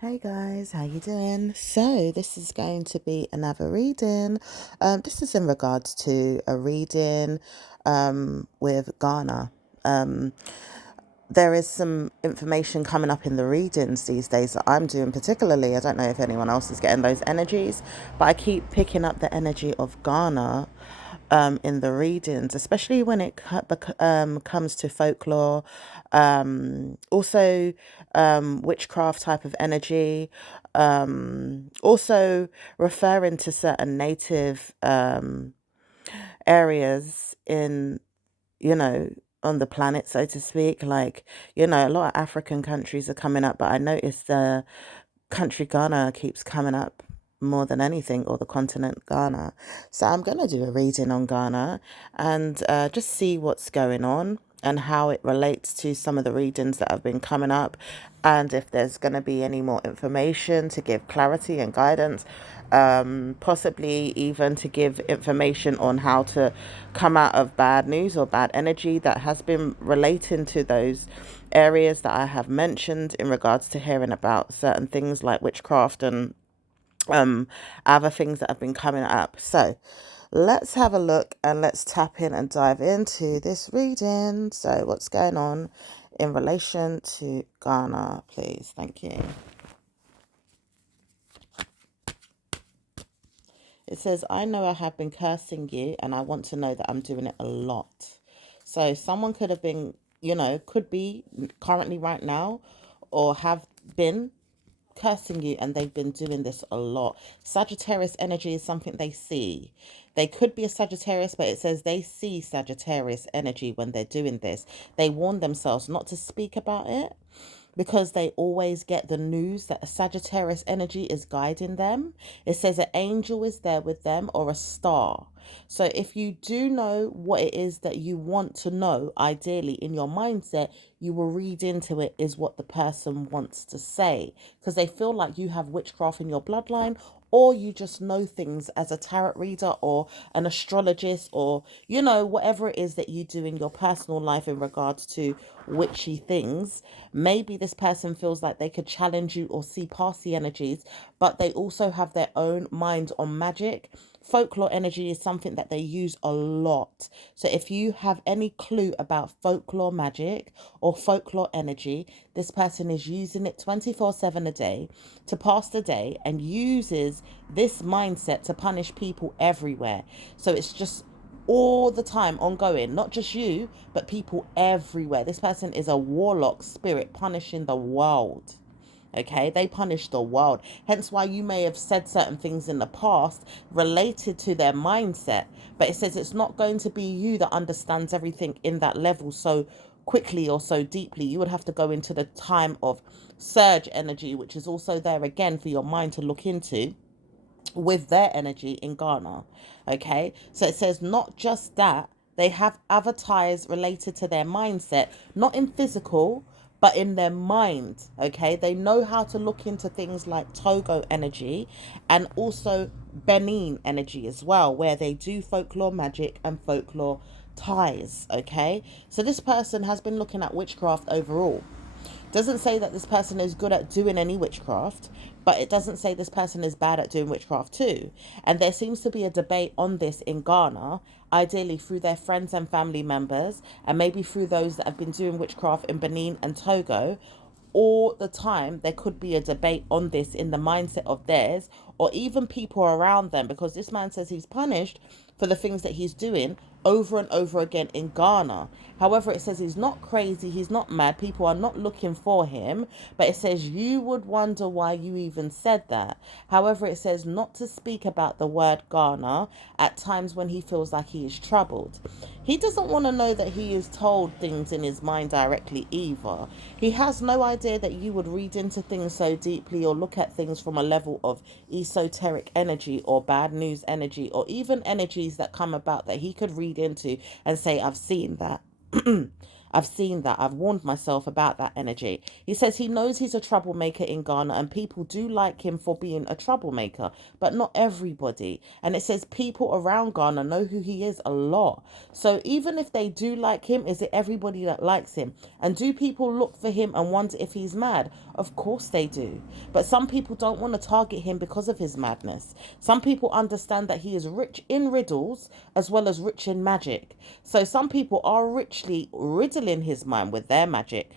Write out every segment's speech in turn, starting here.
Hey guys, how you doing? So this is going to be another reading. This is in regards to a reading with Ghana. Um, there is some information coming up in the readings these days that I'm doing particularly. I don't know if anyone else is getting those energies, but I keep picking up the energy of Ghana in the readings, especially when it comes to folklore, also witchcraft type of energy, also referring to certain native areas in, you know, on the planet, so to speak. Like, a lot of African countries are coming up, but I noticed the country Ghana keeps coming up more than anything, or the continent Ghana. So I'm going to do a reading on Ghana and just see what's going on and how it relates to some of the readings that have been coming up, and if there's going to be any more information to give clarity and guidance, possibly even to give information on how to come out of bad news or bad energy that has been relating to those areas that I have mentioned in regards to hearing about certain things like witchcraft and um other things that have been coming up. So let's have a look and let's tap in and dive into this reading. So what's going on in relation to Ghana, please? Thank you. It says, I know I have been cursing you and I want to know that I'm doing it a lot. So someone could have been, could be currently right now or have been cursing you, and they've been doing this a lot. Sagittarius energy is something they see. They could be a Sagittarius, but it says they see Sagittarius energy when they're doing this. They warn themselves not to speak about it because they always get the news that a Sagittarius energy is guiding them. It says an angel is there with them or a star. So if you do know what it is that you want to know, ideally in your mindset, you will read into it is what the person wants to say, because they feel like you have witchcraft in your bloodline, or you just know things as a tarot reader or an astrologist, or whatever it is that you do in your personal life in regards to witchy things. Maybe this person feels like they could challenge you or see past the energies, but they also have their own mind on magic. Folklore energy is something that they use a lot. So if you have any clue about folklore magic or folklore energy, this person is using it 24/7 a day to pass the day and uses this mindset to punish people everywhere. So it's just all the time ongoing, not just you, but people everywhere. This person is a warlock spirit punishing the world. Okay, they punish the world. Hence why you may have said certain things in the past related to their mindset. But it says it's not going to be you that understands everything in that level so quickly or so deeply. You would have to go into the time of surge energy, which is also there again for your mind to look into with their energy in Ghana. Okay, so it says not just that, they have avatars related to their mindset, not in physical, but in their mind. Okay, they know how to look into things like Togo energy and also Benin energy as well, where they do folklore magic and folklore ties. Okay, so this person has been looking at witchcraft overall. Doesn't say that this person is good at doing any witchcraft, but it doesn't say this person is bad at doing witchcraft too. And there seems to be a debate on this in Ghana, ideally through their friends and family members, and maybe through those that have been doing witchcraft in Benin and Togo. All the time, there could be a debate on this in the mindset of theirs, or even people around them, because this man says he's punished for the things that he's doing over and over again in Ghana. However, it says he's not crazy, he's not mad, people are not looking for him, but it says you would wonder why you even said that. However, it says not to speak about the word Ghana at times when he feels like he is troubled. He doesn't want to know that he is told things in his mind directly either. He has no idea that you would read into things so deeply or look at things from a level of esoteric energy or bad news energy, or even energies that come about that he could read into and say, I've seen that. I've seen that. I've warned myself about that energy. He says he knows he's a troublemaker in Ghana and people do like him for being a troublemaker, but not everybody. And it says people around Ghana know who he is a lot. So even if they do like him, is it everybody that likes him? And do people look for him and wonder if he's mad? Of course they do. But some people don't want to target him because of his madness. Some people understand that he is rich in riddles as well as rich in magic. So some people are richly riddling his mind with their magic.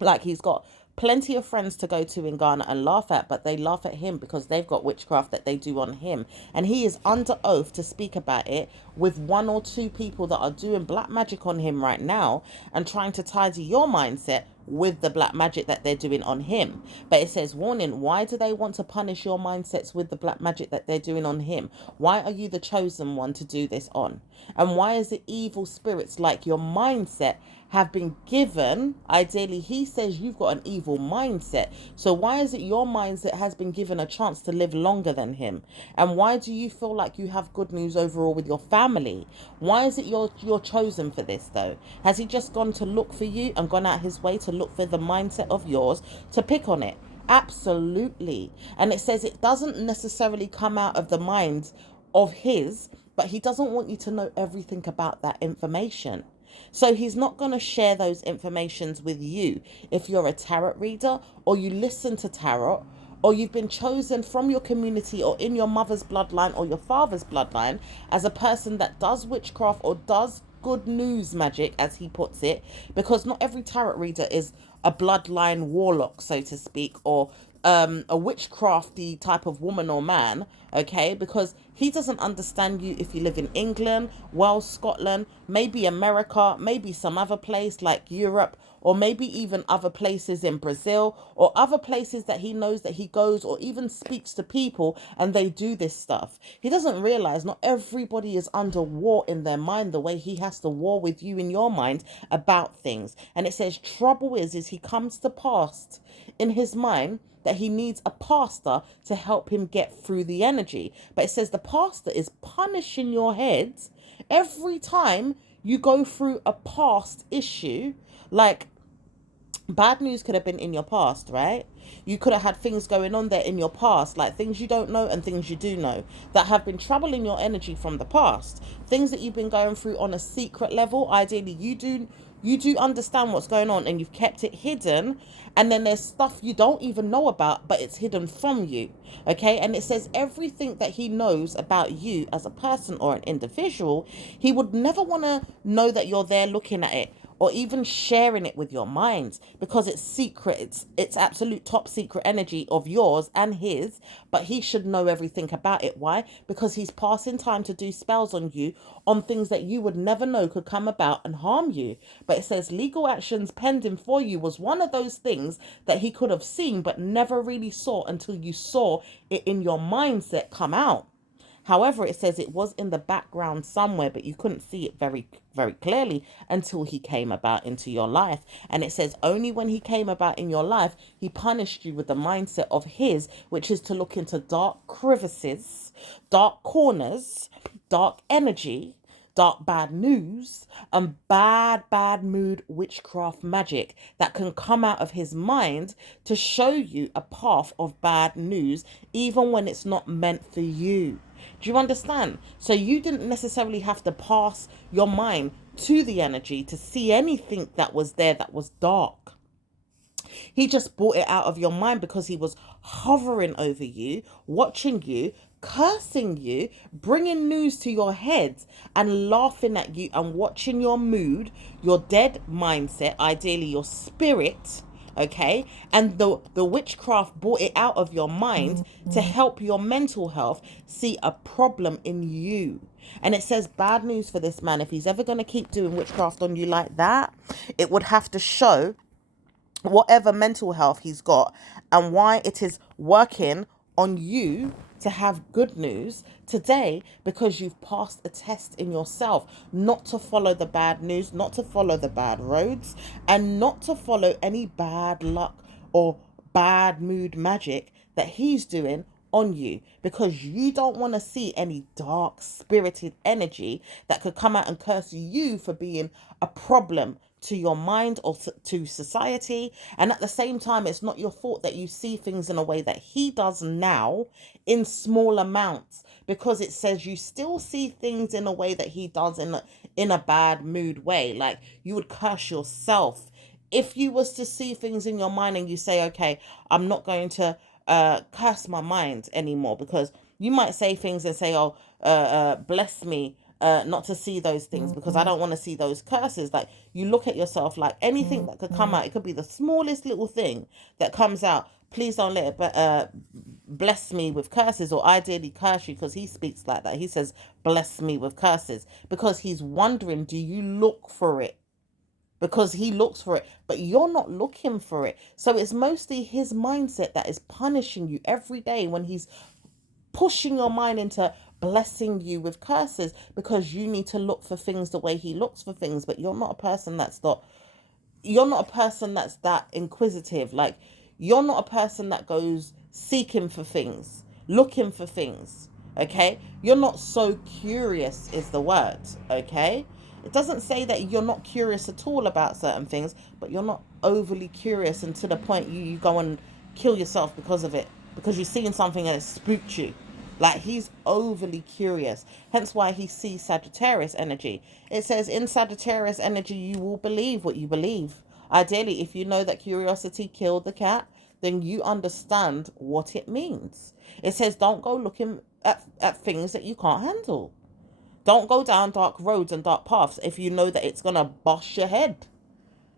Like, he's got plenty of friends to go to in Ghana and laugh at, but they laugh at him because they've got witchcraft that they do on him. And he is under oath to speak about it with one or two people that are doing black magic on him right now and trying to tidy your mindset with the black magic that they're doing on him. But it says, warning, why do they want to punish your mindsets with the black magic that they're doing on him? Why are you the chosen one to do this on? And why is it evil spirits like your mindset have been given? Ideally, he says you've got an evil mindset. So why is it your mindset has been given a chance to live longer than him? And why do you feel like you have good news overall with your family? Why is it you're chosen for this though? Has he just gone to look for you and gone out his way to look for the mindset of yours to pick on it? Absolutely. And it says it doesn't necessarily come out of the mind of his, but he doesn't want you to know everything about that information. So he's not going to share those informations with you if you're a tarot reader or you listen to tarot or you've been chosen from your community or in your mother's bloodline or your father's bloodline as a person that does witchcraft or does good news magic, as he puts it, because not every tarot reader is a bloodline warlock, so to speak, or a witchcrafty type of woman or man, okay? Because he doesn't understand you if you live in England, Wales, Scotland, maybe America, maybe some other place like Europe, or maybe even other places in Brazil, or other places that he knows that he goes or even speaks to people and they do this stuff. He doesn't realize not everybody is under war in their mind the way he has to war with you in your mind about things. And it says trouble is he comes to pass in his mind that he needs a pastor to help him get through the energy. But it says the pastor is punishing your heads every time you go through a past issue. Like, bad news could have been in your past, right? You could have had things going on there in your past, like things you don't know and things you do know that have been troubling your energy from the past. Things that you've been going through on a secret level. Ideally, you do understand what's going on and you've kept it hidden. And then there's stuff you don't even know about, but it's hidden from you. Okay. And it says everything that he knows about you as a person or an individual, he would never want to know that you're there looking at it or even sharing it with your minds because it's secret. It's absolute top secret energy of yours and his, but he should know everything about it. Why? Because he's passing time to do spells on you on things that you would never know could come about and harm you. But it says legal actions pending for you was one of those things that he could have seen but never really saw until you saw it in your mindset come out. However, it says it was in the background somewhere, but you couldn't see it very, very clearly until he came about into your life. And it says only when he came about in your life, he punished you with the mindset of his, which is to look into dark crevices, dark corners, dark energy, dark bad news, and bad mood witchcraft magic that can come out of his mind to show you a path of bad news, even when it's not meant for you. Do you understand? So you didn't necessarily have to pass your mind to the energy to see anything that was there that was dark. He just brought it out of your mind because he was hovering over you, watching you, cursing you, bringing news to your head and laughing at you and watching your mood, your dead mindset, ideally your spirit. Okay, and the witchcraft brought it out of your mind to help your mental health see a problem in you. And it says bad news for this man. If he's ever going to keep doing witchcraft on you like that, it would have to show whatever mental health he's got and why it is working on you to have good news today, because you've passed a test in yourself not to follow the bad news, not to follow the bad roads, and not to follow any bad luck or bad mood magic that he's doing on you, because you don't want to see any dark spirited energy that could come out and curse you for being a problem to your mind or to society. And at the same time, it's not your fault that you see things in a way that he does now in small amounts, because it says you still see things in a way that he does in a bad mood way. Like you would curse yourself if you was to see things in your mind and you say, okay, I'm not going to curse my mind anymore, because you might say things and say, oh, bless me not to see those things because I don't want to see those curses. Like, you look at yourself, like anything that could come out, it could be the smallest little thing that comes out. Please don't let it bless me with curses, or ideally curse you, because he speaks like that. He says, bless me with curses, because he's wondering, do you look for it? Because he looks for it, but you're not looking for it. So it's mostly his mindset that is punishing you every day when he's pushing your mind into blessing you with curses, because you need to look for things the way he looks for things. But you're not a person that's not, you're not a person that's that inquisitive. Like, you're not a person that goes seeking for things, looking for things. Okay, you're not so curious is the word. Okay, it doesn't say that you're not curious at all about certain things, but you're not overly curious, and to the point you go and kill yourself because of it, because you've seen something and it spooked you. Like, he's overly curious. Hence why he sees Sagittarius energy. It says in Sagittarius energy, you will believe what you believe. Ideally, if you know that curiosity killed the cat, then you understand what it means. It says don't go looking at things that you can't handle. Don't go down dark roads and dark paths if you know that it's going to bosh your head.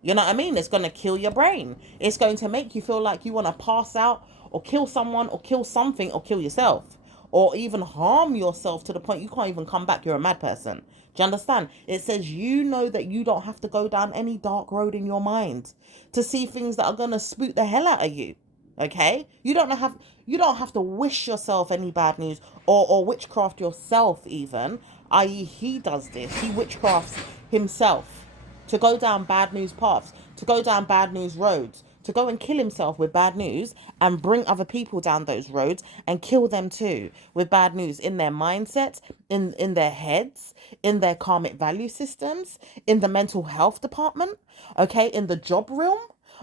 You know what I mean? It's going to kill your brain. It's going to make you feel like you want to pass out or kill someone or kill something or kill yourself, or even harm yourself to the point you can't even come back. You're a mad person. Do you understand? It says you know that you don't have to go down any dark road in your mind to see things that are going to spook the hell out of you. Okay? You don't have to wish yourself any bad news, or witchcraft yourself even, i.e. he does this. He witchcrafts himself to go down bad news paths, to go down bad news roads, to go and kill himself with bad news and bring other people down those roads and kill them too with bad news in their mindsets, in their heads, in their karmic value systems, in the mental health department, okay, in the job realm,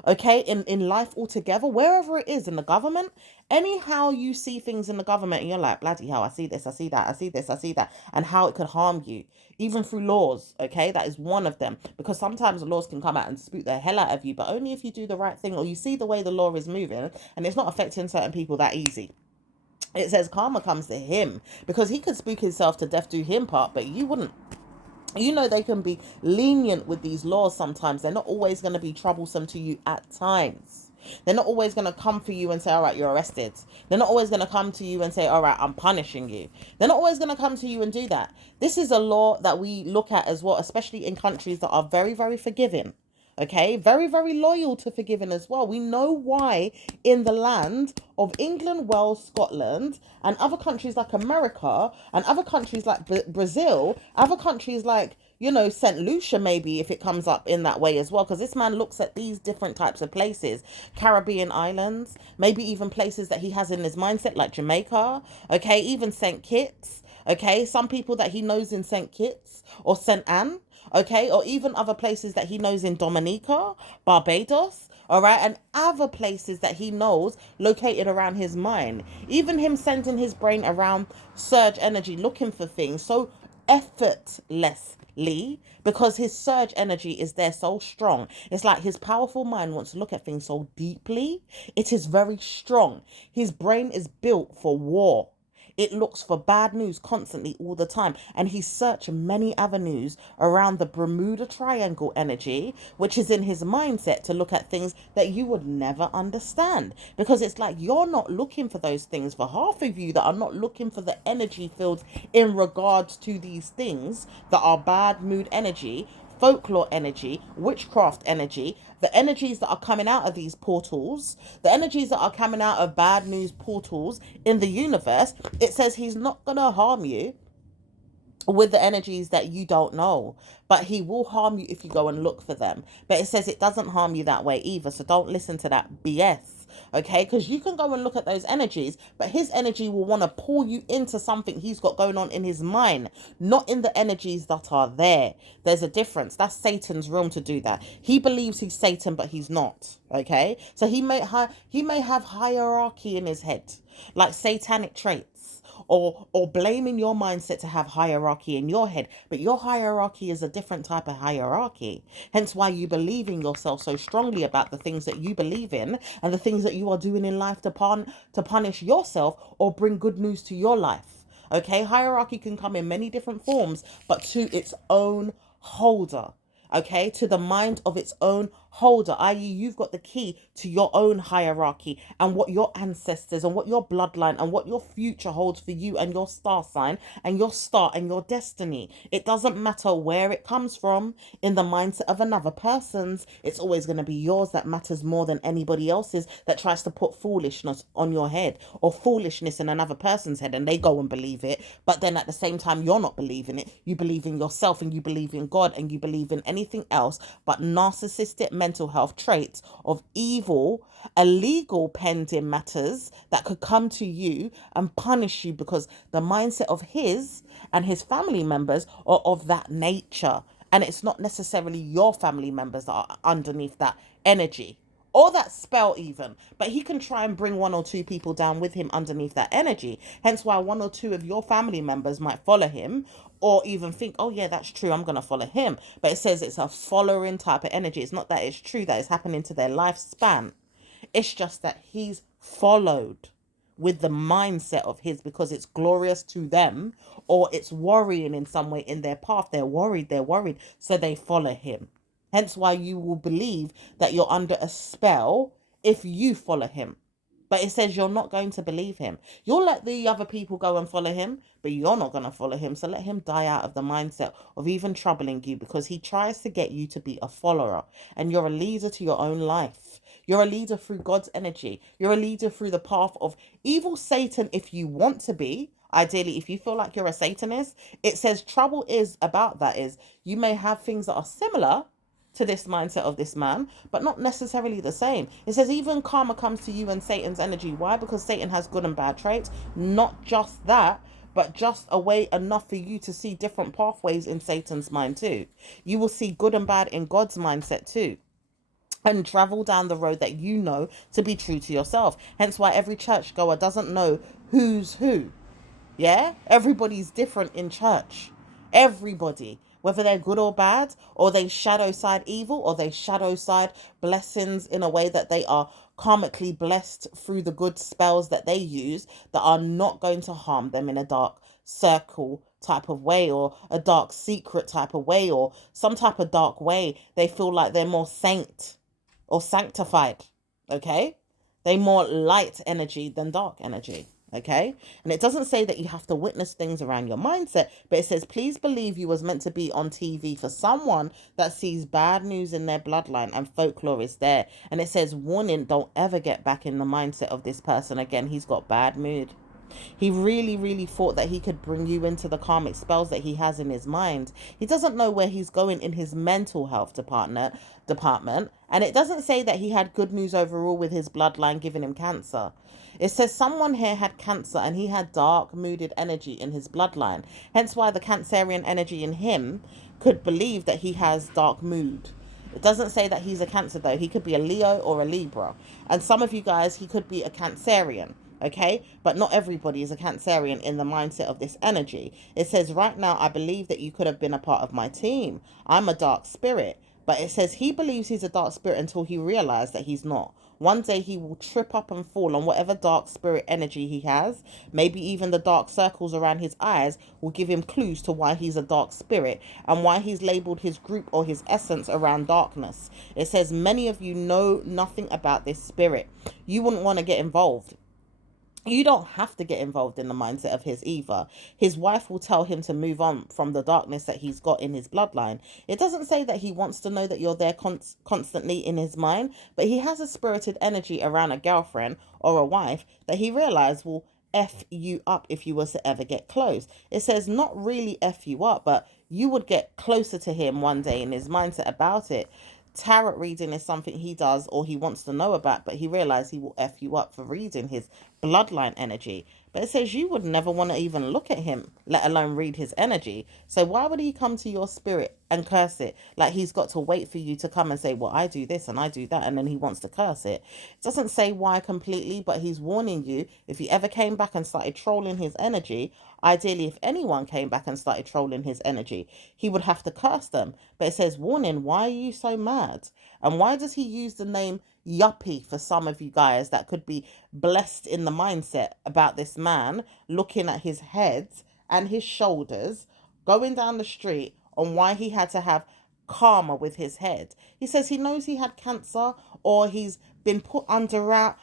okay, in life altogether, wherever it is, in the government. Anyhow you see things in the government and you're like, bloody hell, I see this, I see that, I see this, I see that, and how it could harm you, even through laws. Okay, that is one of them, because sometimes the laws can come out and spook the hell out of you, but only if you do the right thing, or you see the way the law is moving and it's not affecting certain people that easy. It says karma comes to him, because he could spook himself to death, do him part, but you wouldn't. You know, they can be lenient with these laws sometimes. They're not always going to be troublesome to you at times. They're not always going to come for you and say, all right, you're arrested. They're not always going to come to you and say, all right, I'm punishing you. They're not always going to come to you and do that. This is a law that we look at as well, especially in countries that are very, very forgiving. Okay, very, very loyal to forgiving as well. We know why in the land of England, Wales, Scotland, and other countries like America, and other countries like Brazil, other countries like, St. Lucia, maybe, if it comes up in that way as well. Because this man looks at these different types of places, Caribbean islands, maybe even places that he has in his mindset, like Jamaica, okay, even St. Kitts, okay, some people that he knows in St. Kitts or St. Anne, okay, or even other places that he knows in Dominica, Barbados, all right, and other places that he knows located around his mind. Even him sending his brain around surge energy, looking for things so effortlessly, because his surge energy is there so strong. It's like his powerful mind wants to look at things so deeply. It is very strong. His brain is built for war. It looks for bad news constantly all the time. And he searched many avenues around the Bermuda Triangle energy, which is in his mindset, to look at things that you would never understand. Because it's like you're not looking for those things. For half of you that are not looking for the energy fields in regards to these things that are bad mood energy, folklore energy, witchcraft energy, the energies that are coming out of these portals, the energies that are coming out of bad news portals in the universe, it says he's not going to harm you with the energies that you don't know, but he will harm you if you go and look for them. But it says it doesn't harm you that way either, so don't listen to that BS, okay? Because you can go and look at those energies, but his energy will want to pull you into something he's got going on in his mind, not in the energies that are there. There's a difference. That's Satan's realm to do that. He believes he's Satan, but he's not, okay? So he may have hierarchy in his head. like satanic traits, or blaming your mindset to have hierarchy in your head. But your hierarchy is a different type of hierarchy. Hence why you believe in yourself so strongly about the things that you believe in and the things that you are doing in life to punish yourself or bring good news to your life. Okay, hierarchy can come in many different forms, but to its own holder. Okay, to the mind of its own holder, i.e., you've got the key to your own hierarchy and what your ancestors and what your bloodline and what your future holds for you and your star sign and your star and your destiny. It doesn't matter where it comes from in the mindset of another person's, it's always going to be yours that matters more than anybody else's that tries to put foolishness on your head or foolishness in another person's head and they go and believe it. But then at the same time, you're not believing it. You believe in yourself and you believe in God and you believe in anything else but narcissistic mental health traits of evil, illegal pending matters that could come to you and punish you because the mindset of his and his family members are of that nature. And it's not necessarily your family members that are underneath that energy or that spell even, but he can try and bring one or two people down with him underneath that energy. Hence why one or two of your family members might follow him or even think, oh yeah, that's true, I'm gonna follow him. But it says it's a following type of energy. It's not that it's true that it's happening to their lifespan. It's just that he's followed with the mindset of his because it's glorious to them or it's worrying in some way in their path. They're worried, so they follow him. Hence why you will believe that you're under a spell if you follow him. But it says you're not going to believe him. You'll let the other people go and follow him, but you're not going to follow him. So let him die out of the mindset of even troubling you because he tries to get you to be a follower and you're a leader to your own life. You're a leader through God's energy. You're a leader through the path of evil Satan if you want to be. Ideally, if you feel like you're a Satanist, it says trouble is about that is you may have things that are similar to this mindset of this man, but not necessarily the same. It says even karma comes to you and Satan's energy. Why? Because Satan has good and bad traits. Not just that, but just a way enough for you to see different pathways in Satan's mind too. You will see good and bad in God's mindset too and travel down the road that you know to be true to yourself. Hence why every churchgoer doesn't know who's who. Yeah? Everybody's different in church. Everybody. Whether they're good or bad, or they shadow side evil, or they shadow side blessings in a way that they are karmically blessed through the good spells that they use that are not going to harm them in a dark circle type of way, or a dark secret type of way, or some type of dark way. They feel like they're more saint or sanctified. Okay? They more light energy than dark energy. Okay, and it doesn't say that you have to witness things around your mindset, but it says please believe you was meant to be on TV for someone that sees bad news in their bloodline and folklore is there. And it says warning, don't ever get back in the mindset of this person again. He's got bad mood. He really thought that he could bring you into the karmic spells that he has in his mind. He doesn't know where he's going in his mental health department. And it doesn't say that he had good news overall with his bloodline giving him cancer. It says someone here had cancer and he had dark, mooded energy in his bloodline. Hence why the Cancerian energy in him could believe that he has dark mood. It doesn't say that he's a Cancer though. He could be a Leo or a Libra. And some of you guys, he could be a Cancerian. Okay, but not everybody is a Cancerian in the mindset of this energy. It says right now, I believe that you could have been a part of my team. I'm a dark spirit. But it says he believes he's a dark spirit until he realized that he's not. One day he will trip up and fall on whatever dark spirit energy he has. Maybe even the dark circles around his eyes will give him clues to why he's a dark spirit and why he's labeled his group or his essence around darkness. It says many of you know nothing about this spirit. You wouldn't want to get involved. You don't have to get involved in the mindset of his either. His wife will tell him to move on from the darkness that he's got in his bloodline. It doesn't say that he wants to know that you're there constantly in his mind, but he has a spirited energy around a girlfriend or a wife that he realized will F you up if you was to ever get close. It says not really F you up, but you would get closer to him one day in his mindset about it. Tarot reading is something he does or he wants to know about, but he realized he will F you up for reading his bloodline energy. But it says you would never want to even look at him, let alone read his energy. So why would he come to your spirit and curse it? Like he's got to wait for you to come and say, well, I do this and I do that. And then he wants to curse it. It doesn't say why completely, but he's warning you if he ever came back and started trolling his energy. Ideally, if anyone came back and started trolling his energy, he would have to curse them. But it says, warning, why are you so mad? And why does he use the name yuppie for some of you guys that could be blessed in the mindset about this man looking at his head and his shoulders going down the street on why he had to have karma with his head? He says he knows he had cancer, or he's been put under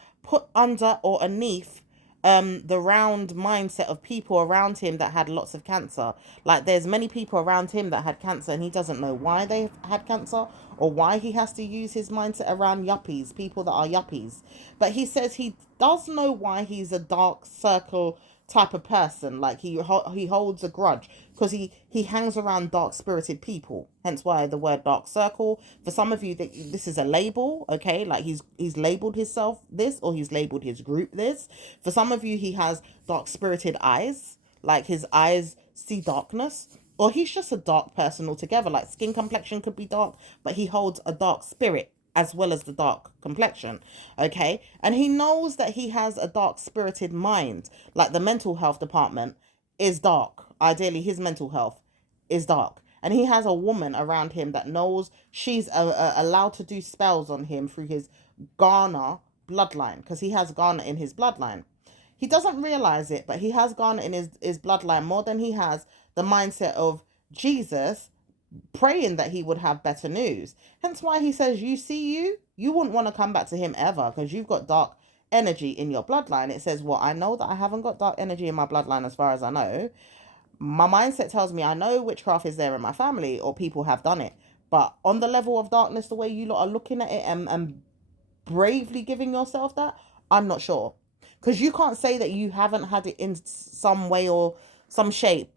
or underneath the round mindset of people around him that had lots of cancer. Like there's many people around him that had cancer and he doesn't know why they had cancer or why he has to use his mindset around yuppies, people that are yuppies. But he says he does know why he's a dark circle type of person. Like he holds a grudge because he hangs around dark spirited people, hence why the word dark circle. For some of you, that this is a label, okay? Like he's labeled himself this, or he's labeled his group this. For some of you, he has dark spirited eyes, like his eyes see darkness, or he's just a dark person altogether. Like skin complexion could be dark, but he holds a dark spirit as well as the dark complexion, okay? And he knows that he has a dark spirited mind. Like the mental health department is dark. Ideally, his mental health is dark. And he has a woman around him that knows she's allowed to do spells on him through his Ghana bloodline, because he has Ghana in his bloodline. He doesn't realize it, but he has Ghana in his bloodline more than he has the mindset of Jesus praying that he would have better news. Hence why he says, you wouldn't want to come back to him ever because you've got dark energy in your bloodline. It says, well, I know that I haven't got dark energy in my bloodline as far as I know. My mindset tells me I know witchcraft is there in my family or people have done it. But on the level of darkness, the way you lot are looking at it and bravely giving yourself that, I'm not sure. Because you can't say that you haven't had it in some way or some shape,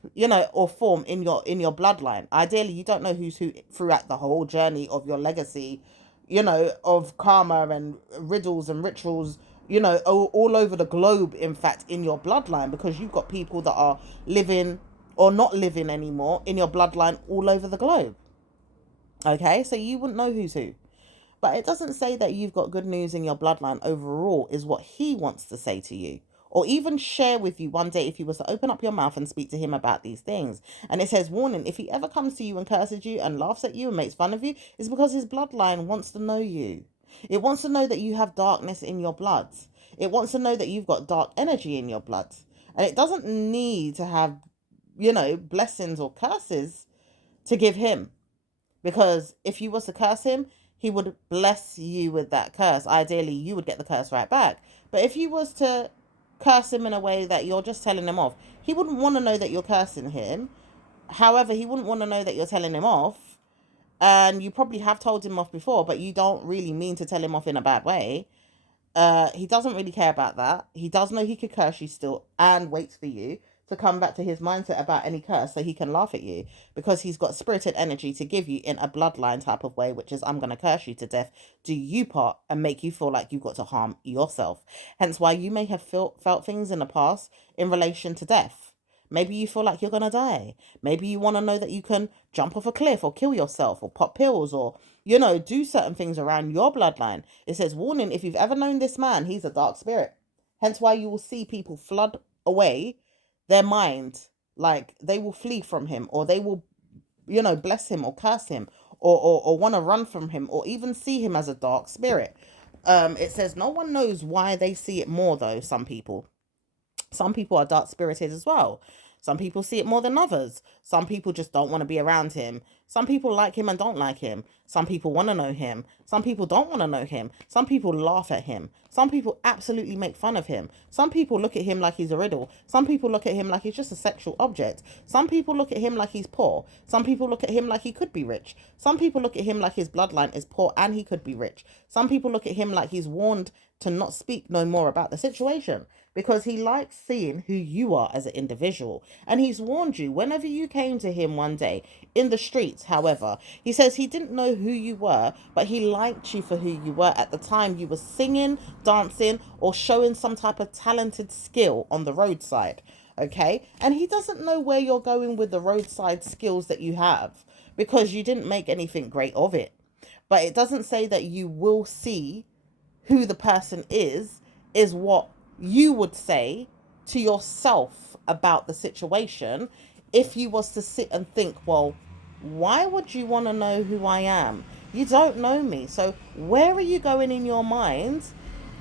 or form in your bloodline. Ideally, you don't know who's who throughout the whole journey of your legacy, of karma and riddles and rituals, all over the globe, in fact, in your bloodline, because you've got people that are living or not living anymore in your bloodline all over the globe. Okay, so you wouldn't know who's who. But it doesn't say that you've got good news in your bloodline overall, is what he wants to say to you. Or even share with you one day if you was to open up your mouth and speak to him about these things. And it says, warning, if he ever comes to you and curses you and laughs at you and makes fun of you, it's because his bloodline wants to know you. It wants to know that you have darkness in your blood. It wants to know that you've got dark energy in your blood. And it doesn't need to have, blessings or curses to give him. Because if you was to curse him, he would bless you with that curse. Ideally, you would get the curse right back. But if you was to curse him in a way that you're just telling him off, he wouldn't want to know that you're cursing him. However, he wouldn't want to know that you're telling him off. And you probably have told him off before, but you don't really mean to tell him off in a bad way. He doesn't really care about that. He does know he could curse you still and waits for you to come back to his mindset about any curse so he can laugh at you, because he's got spirited energy to give you in a bloodline type of way, which is, I'm going to curse you to death, do you part, and make you feel like you've got to harm yourself. Hence why you may have felt things in the past in relation to death. Maybe you feel like you're going to die. Maybe you want to know that you can jump off a cliff or kill yourself or pop pills or, do certain things around your bloodline. It says, warning, if you've ever known this man, he's a dark spirit. Hence why you will see people flood away their mind. Like they will flee from him, or they will, bless him or curse him, or want to run from him, or even see him as a dark spirit. It says no one knows why they see it more though. Some people are dark spirited as well. Some people see it more than others. Some people just don't want to be around him. Some people like him and don't like him. Some people want to know him. Some people don't want to know him. Some people laugh at him. Some people absolutely make fun of him. Some people look at him like he's a riddle. Some people look at him like he's just a sexual object. Some people look at him like he's poor. Some people look at him like he could be rich. Some people look at him like his bloodline is poor and he could be rich. Some people look at him like he's warned to not speak no more about the situation because he likes seeing who you are as an individual. And he's warned you whenever you came to him one day in the streets, however, he says he didn't know who you were, but he liked you for who you were at the time you were singing, dancing, or showing some type of talented skill on the roadside. Okay. And he doesn't know where you're going with the roadside skills that you have because you didn't make anything great of it. But it doesn't say that you will see who the person is what you would say to yourself about the situation if you was to sit and think, well, why would you want to know who I am? You don't know me. So where are you going in your mind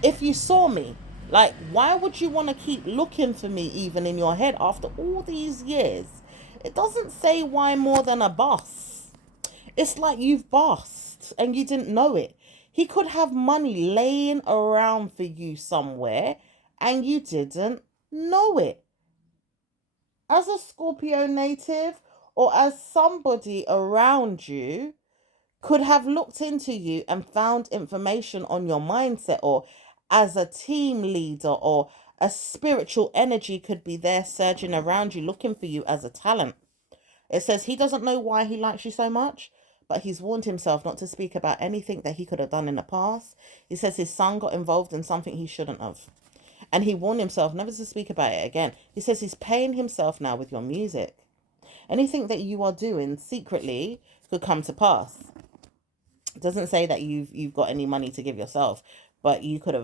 if you saw me? Like, why would you want to keep looking for me even in your head after all these years? It doesn't say why more than a boss. It's like you've bossed and you didn't know it. He could have money laying around for you somewhere and you didn't know it. As a Scorpio native or as somebody around you could have looked into you and found information on your mindset, or as a team leader or a spiritual energy could be there surging around you looking for you as a talent. It says he doesn't know why he likes you so much, but he's warned himself not to speak about anything that he could have done in the past. He says his son got involved in something he shouldn't have. And he warned himself never to speak about it again. He says he's paying himself now with your music. Anything that you are doing secretly could come to pass. It doesn't say that you've got any money to give yourself, but you could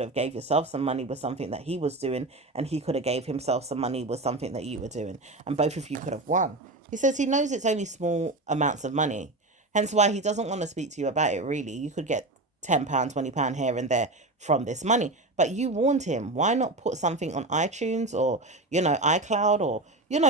have gave yourself some money with something that he was doing, and he could have gave himself some money with something that you were doing, and both of you could have won. He says he knows it's only small amounts of money, hence why he doesn't want to speak to you about it. Really, you could get £10, £20 here and there from this money, but you warned him. Why not put something on iTunes or iCloud, or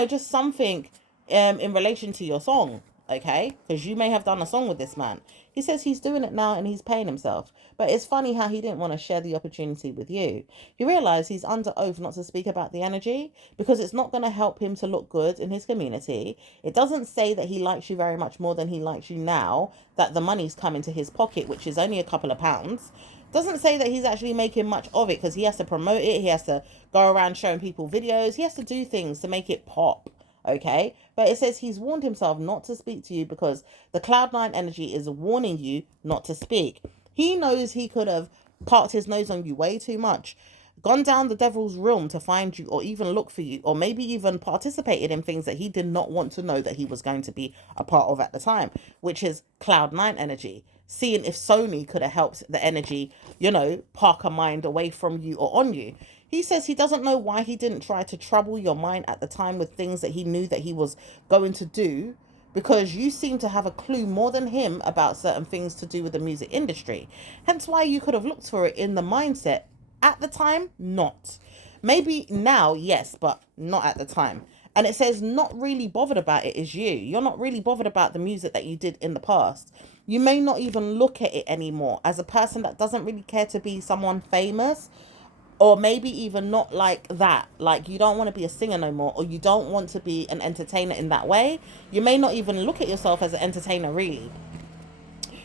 just something in relation to your song, okay? Because you may have done a song with this man. He says he's doing it now and he's paying himself. But it's funny how he didn't want to share the opportunity with you. He realized he's under oath not to speak about the energy because it's not going to help him to look good in his community. It doesn't say that he likes you very much more than he likes you now, that the money's come into his pocket, which is only a couple of pounds. Doesn't say that he's actually making much of it because he has to promote it. He has to go around showing people videos. He has to do things to make it pop. Okay, but it says he's warned himself not to speak to you because the Cloud9 energy is warning you not to speak. He knows he could have parked his nose on you way too much, gone down the devil's realm to find you, or even look for you, or maybe even participated in things that he did not want to know that he was going to be a part of at the time, which is Cloud9 energy. Seeing if Sony could have helped the energy, park a mind away from you or on you. He says he doesn't know why he didn't try to trouble your mind at the time with things that he knew that he was going to do, because you seem to have a clue more than him about certain things to do with the music industry. Hence why you could have looked for it in the mindset. At the time, not. Maybe now, yes, but not at the time. And it says not really bothered about it is you. You're not really bothered about the music that you did in the past. You may not even look at it anymore as a person that doesn't really care to be someone famous, or maybe even not like that. Like, you don't want to be a singer no more, or you don't want to be an entertainer in that way. You may not even look at yourself as an entertainer, really.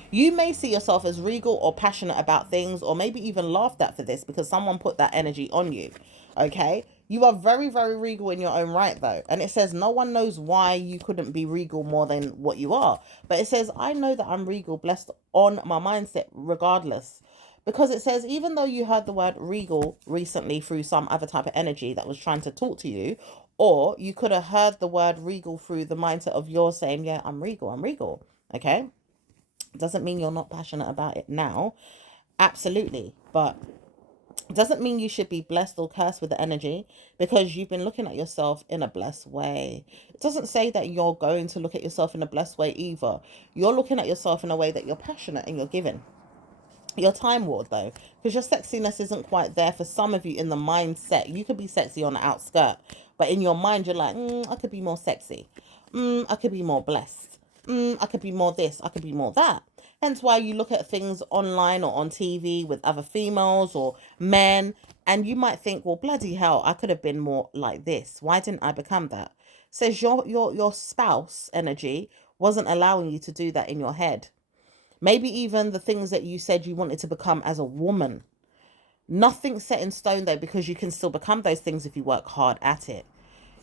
You may see yourself as regal or passionate about things, or maybe even laughed at for this because someone put that energy on you. Okay? You are very, very regal in your own right, though. And it says no one knows why you couldn't be regal more than what you are. But it says, I know that I'm regal, blessed on my mindset, regardless. Because it says, even though you heard the word regal recently through some other type of energy that was trying to talk to you, or you could have heard the word regal through the mindset of your saying, yeah, I'm regal. Okay? Doesn't mean you're not passionate about it now. Absolutely. But doesn't mean you should be blessed or cursed with the energy because you've been looking at yourself in a blessed way. It doesn't say that you're going to look at yourself in a blessed way either. You're looking at yourself in a way that you're passionate and you're giving. You're time ward though, because your sexiness isn't quite there for some of you in the mindset. You could be sexy on the outskirt, but in your mind you're like, I could be more sexy. I could be more blessed. I could be more this. I could be more that. Hence why you look at things online or on TV with other females or men, and you might think, well, bloody hell, I could have been more like this. Why didn't I become that? Says your spouse energy wasn't allowing you to do that in your head. Maybe even the things that you said you wanted to become as a woman. Nothing's set in stone though, because you can still become those things if you work hard at it.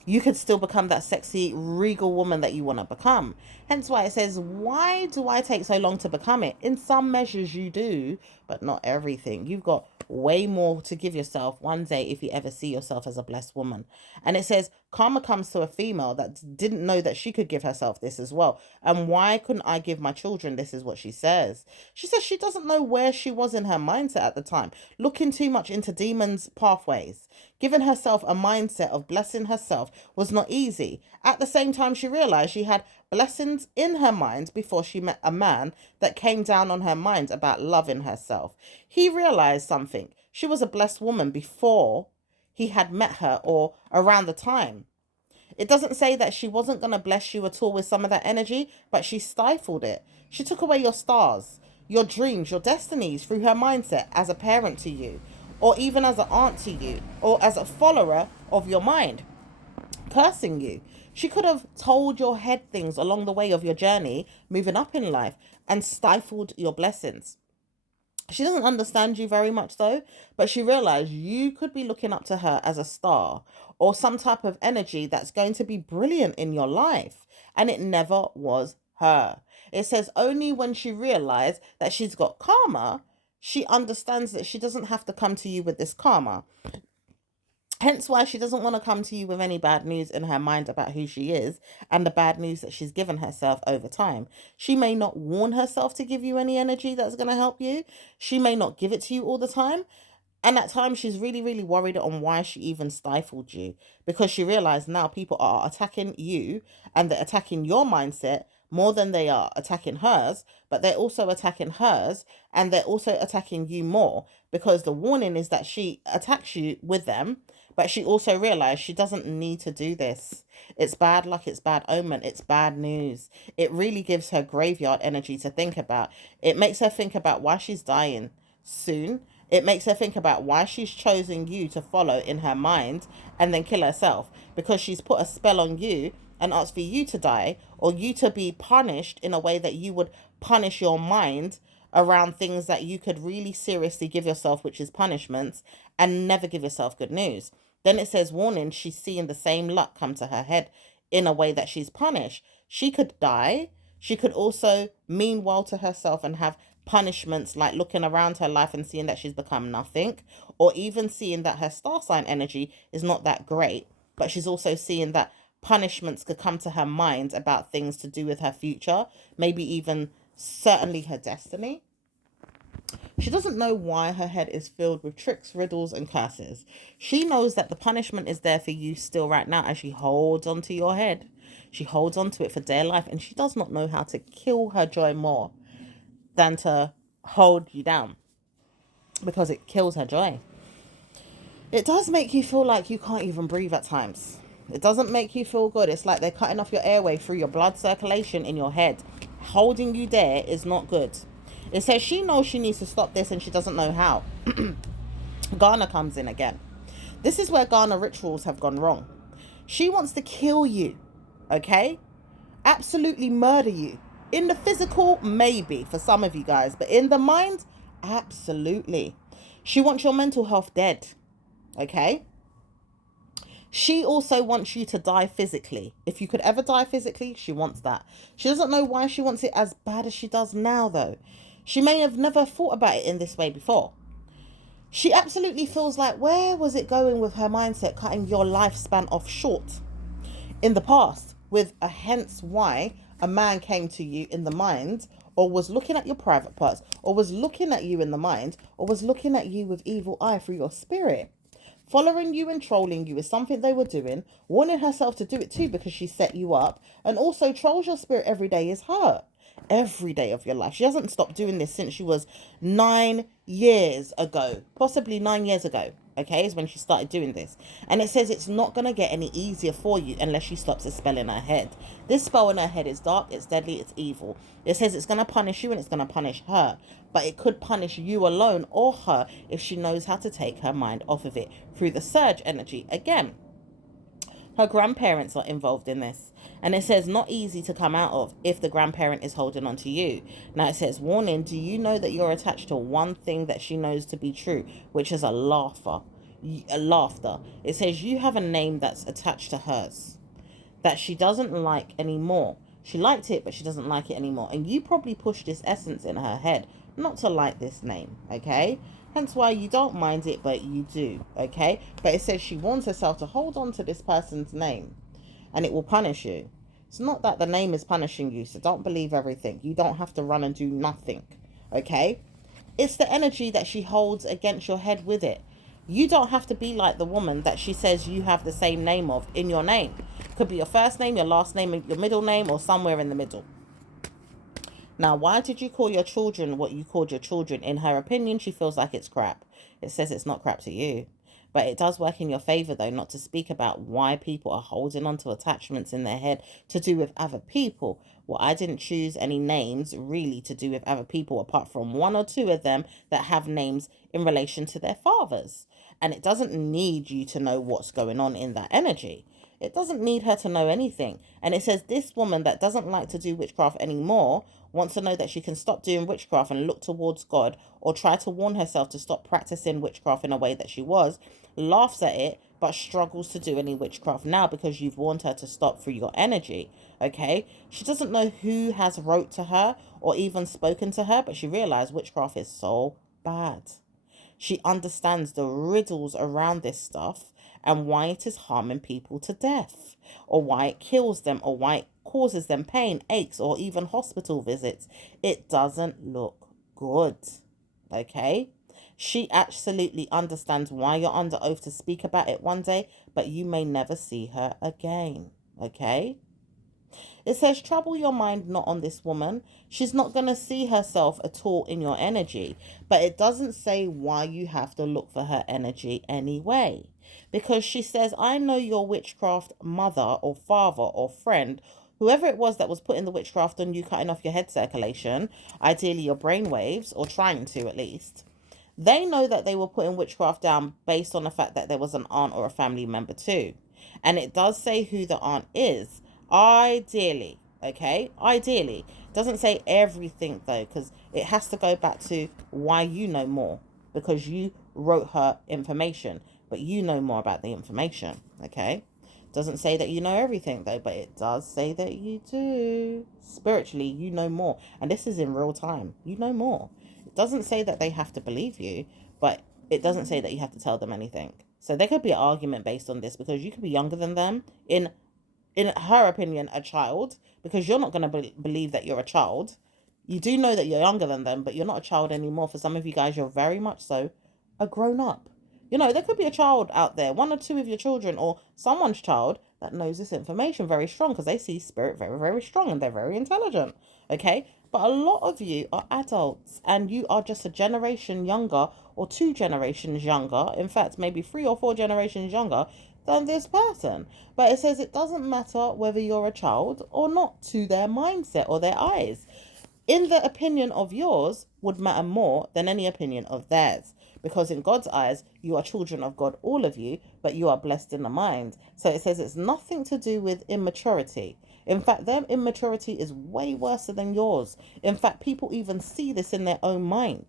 You could still become that sexy, regal woman that you want to become. Hence why it says, why do I take so long to become it? In some measures you do, but not everything. You've got way more to give yourself one day if you ever see yourself as a blessed woman. And it says, karma comes to a female that didn't know that she could give herself this as well. And why couldn't I give my children? This is what she says. She says she doesn't know where she was in her mindset at the time, looking too much into demons' pathways. Giving herself a mindset of blessing herself was not easy. At the same time, she realized she had blessings in her mind before she met a man that came down on her mind about loving herself. He realized something. She was a blessed woman before he had met her or around the time. It doesn't say that she wasn't going to bless you at all with some of that energy, but she stifled it. She took away your stars, your dreams, your destinies through her mindset as a parent to you, or even as an aunt to you, or as a follower of your mind, cursing you. She could have told your head things along the way of your journey, moving up in life, and stifled your blessings. She doesn't understand you very much though, but she realized you could be looking up to her as a star or some type of energy that's going to be brilliant in your life. And it never was her. It says only when she realized that she's got karma, she understands that she doesn't have to come to you with this karma. Hence why she doesn't want to come to you with any bad news in her mind about who she is and the bad news that she's given herself over time. She may not warn herself to give you any energy that's going to help you. She may not give it to you all the time. And at times she's really, really worried on why she even stifled you, because she realized now people are attacking you and they're attacking your mindset more than they are attacking hers, but they're also attacking hers and they're also attacking you more, because the warning is that she attacks you with them, but she also realized she doesn't need to do this. It's bad luck, it's bad omen, it's bad news. It really gives her graveyard energy to think about. It makes her think about why she's dying soon. It makes her think about why she's chosen you to follow in her mind and then kill herself, because she's put a spell on you and asked for you to die or you to be punished in a way that you would punish your mind around things that you could really seriously give yourself, which is punishments, and never give yourself good news. Then it says, warning, she's seeing the same luck come to her head in a way that she's punished. She could die. She could also mean well to herself and have punishments, like looking around her life and seeing that she's become nothing, or even seeing that her star sign energy is not that great, but she's also seeing that punishments could come to her mind about things to do with her future, maybe even certainly her destiny. She doesn't know why her head is filled with tricks, riddles, and curses. She knows that the punishment is there for you still right now as she holds onto your head. She holds onto it for dear life, and she does not know how to kill her joy more than to hold you down, because it kills her joy. It does make you feel like you can't even breathe at times. It doesn't make you feel good. It's like they're cutting off your airway through your blood circulation in your head. Holding you there is not good. It says she knows she needs to stop this and she doesn't know how. Ghana comes in again. This is where Ghana rituals have gone wrong. She wants to kill you, okay? Absolutely murder you. In the physical, maybe for some of you guys, but in the mind, absolutely. She wants your mental health dead, okay? She also wants you to die physically. If you could ever die physically, she wants that. She doesn't know why she wants it as bad as she does now, though. She may have never thought about it in this way before. She absolutely feels like, where was it going with her mindset, cutting your lifespan off short in the past, with a hence why a man came to you in the mind, or was looking at your private parts, or was looking at you in the mind, or was looking at you with evil eye through your spirit. Following you and trolling you is something they were doing, wanting herself to do it too because she set you up, and also trolls your spirit every day is her. Every day of your life. She hasn't stopped doing this since she was 9 years ago, possibly 9 years ago, okay, is when she started doing this. And it says it's not going to get any easier for you unless she stops a spell in her head. This spell in her head is dark, it's deadly, it's evil. It says it's going to punish you and it's going to punish her, but it could punish you alone or her if she knows how to take her mind off of it through the surge energy. Again, her grandparents are involved in this. And it says not easy to come out of if the grandparent is holding on to you. Now it says, warning, do you know that you're attached to one thing that she knows to be true, which is a laughter. A laughter. It says you have a name that's attached to hers that she doesn't like anymore. She liked it, but she doesn't like it anymore. And you probably pushed this essence in her head not to like this name, okay? Hence why you don't mind it, but you do, okay? But it says she warns herself to hold on to this person's name and it will punish you. It's not that the name is punishing you, so don't believe everything. You don't have to run and do nothing, okay? It's the energy that she holds against your head with it. You don't have to be like the woman that she says you have the same name of in your name. Could be your first name, your last name, your middle name, or somewhere in the middle. Now, why did you call your children what you called your children? In her opinion, she feels like it's crap. It says it's not crap to you. But it does work in your favor, though, not to speak about why people are holding on to attachments in their head to do with other people. Well, I didn't choose any names really to do with other people, apart from one or two of them that have names in relation to their fathers. And it doesn't need you to know what's going on in that energy. It doesn't need her to know anything. And it says this woman that doesn't like to do witchcraft anymore wants to know that she can stop doing witchcraft and look towards God, or try to warn herself to stop practicing witchcraft in a way that she was, laughs at it, but struggles to do any witchcraft now because you've warned her to stop through your energy, okay? She doesn't know who has wrote to her or even spoken to her, but she realized witchcraft is so bad. She understands the riddles around this stuff and why it is harming people to death, or why it kills them, or why it causes them pain, aches, or even hospital visits. It doesn't look good, okay? She absolutely understands why you're under oath to speak about it one day, but you may never see her again, okay? It says, trouble your mind not on this woman. She's not going to see herself at all in your energy. But it doesn't say why you have to look for her energy anyway. Because she says, I know your witchcraft mother or father or friend, whoever it was that was putting the witchcraft on you, cutting off your head circulation, ideally your brain waves, or trying to at least. They know that they were putting witchcraft down based on the fact that there was an aunt or a family member too. And it does say who the aunt is. Ideally, okay? Ideally. Doesn't say everything though, because it has to go back to why you know more. Because you wrote her information, but you know more about the information, okay? Doesn't say that you know everything though, but it does say that you do. Spiritually, you know more. And this is in real time. You know more. It doesn't say that they have to believe you, but it doesn't say that you have to tell them anything. So there could be an argument based on this, because you could be younger than them, in her opinion, a child, because you're not going to believe that you're a child. You do know that you're younger than them, but you're not a child anymore. For some of you guys, you're very much so a grown up. You know, there could be a child out there, one or two of your children, or someone's child that knows this information very strong, because they see spirit very, very strong and they're very intelligent. Okay? But a lot of you are adults and you are just a generation younger, or two generations younger. In fact, maybe 3 or 4 generations younger than this person. But it says it doesn't matter whether you're a child or not to their mindset or their eyes. In the opinion of yours would matter more than any opinion of theirs. Because in God's eyes, you are children of God, all of you, but you are blessed in the mind. So it says it's nothing to do with immaturity. In fact, their immaturity is way worse than yours. In fact, people even see this in their own mind.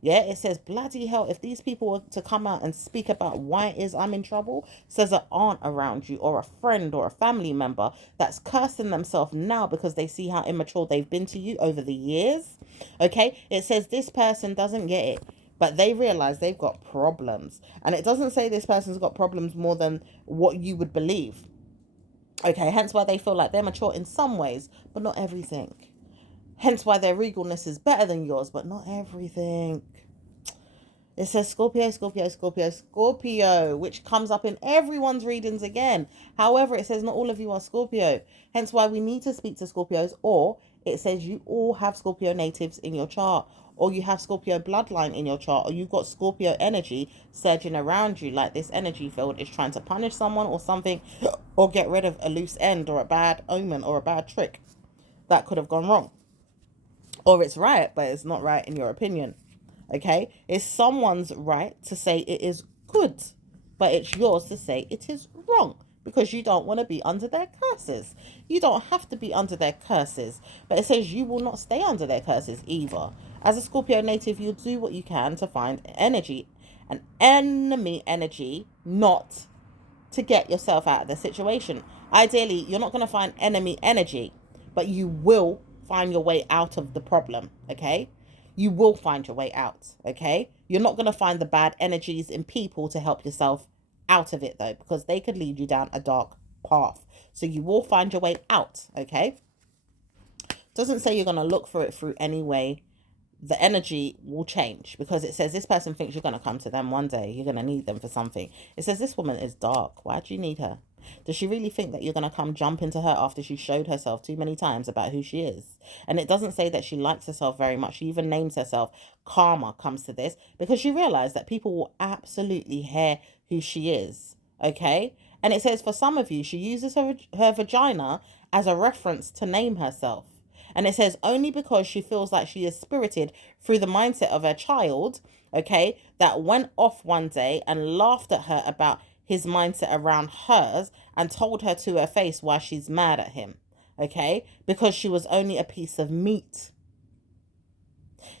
Yeah, it says, bloody hell, if these people were to come out and speak about why it is I'm in trouble, says an aunt around you or a friend or a family member that's cursing themselves now because they see how immature they've been to you over the years. Okay, it says this person doesn't get it, but they realize they've got problems. And it doesn't say this person's got problems more than what you would believe. Okay, hence why they feel like they're mature in some ways, but not everything. Hence why their regalness is better than yours, but not everything. It says Scorpio, Scorpio, Scorpio, Scorpio, which comes up in everyone's readings again. However, it says not all of you are Scorpio. Hence why we need to speak to Scorpios, or it says you all have Scorpio natives in your chart, or you have Scorpio bloodline in your chart, or you've got Scorpio energy surging around you, like this energy field is trying to punish someone or something, or get rid of a loose end or a bad omen or a bad trick that could have gone wrong. Or it's right, but it's not right in your opinion. Okay? It's someone's right to say it is good, but it's yours to say it is wrong, because you don't want to be under their curses. You don't have to be under their curses, but it says you will not stay under their curses either. As a Scorpio native, you'll do what you can to find energy, an enemy energy, not to get yourself out of the situation. Ideally, you're not going to find enemy energy, but you will find your way out of the problem, okay? You will find your way out, okay? You're not going to find the bad energies in people to help yourself out of it, though, because they could lead you down a dark path. So you will find your way out, okay? Doesn't say you're going to look for it through any way. The energy will change, because it says this person thinks you're going to come to them one day. You're going to need them for something. It says this woman is dark. Why do you need her? Does she really think that you're going to come jump into her after she showed herself too many times about who she is? And it doesn't say that she likes herself very much. She even names herself. Karma comes to this, because she realized that people will absolutely hear who she is. Okay? And it says for some of you, she uses her vagina as a reference to name herself. And it says only because she feels like she is spirited through the mindset of her child, okay, that went off one day and laughed at her about his mindset around hers and told her to her face why she's mad at him, okay, because she was only a piece of meat.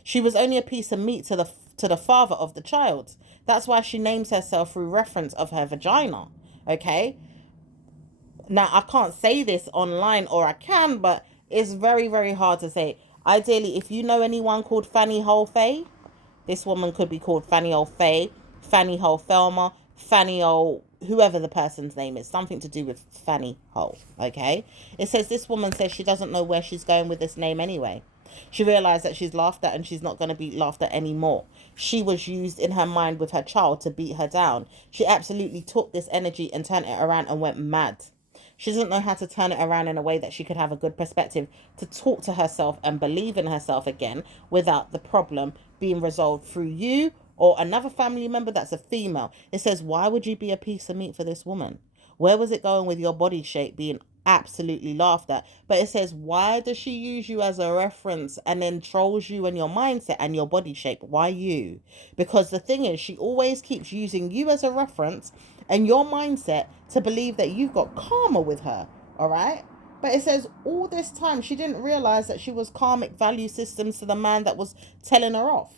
She was only a piece of meat to the father of the child. That's why she names herself through reference of her vagina, okay? Now, I can't say this online, or I can, but it's very, very hard to say. Ideally, if you know anyone called Fanny Hole Faye, this woman could be called Fanny Hole Faye, Fanny Hole Thelma, Fanny Hole, whoever the person's name is, something to do with Fanny Hole, okay? It says this woman says she doesn't know where she's going with this name anyway. She realized that she's laughed at and she's not going to be laughed at anymore. She was used in her mind with her child to beat her down. She absolutely took this energy and turned it around and went mad. She doesn't know how to turn it around in a way that she could have a good perspective to talk to herself and believe in herself again without the problem being resolved through you or another family member that's a female. It says, why would you be a piece of meat for this woman? Where was it going with your body shape being absolutely laughed at? But it says, why does she use you as a reference and then trolls you and your mindset and your body shape? Why you? Because the thing is, she always keeps using you as a reference and your mindset to believe that you've got karma with her, all right? But it says all this time she didn't realize that she was karmic value systems to the man that was telling her off.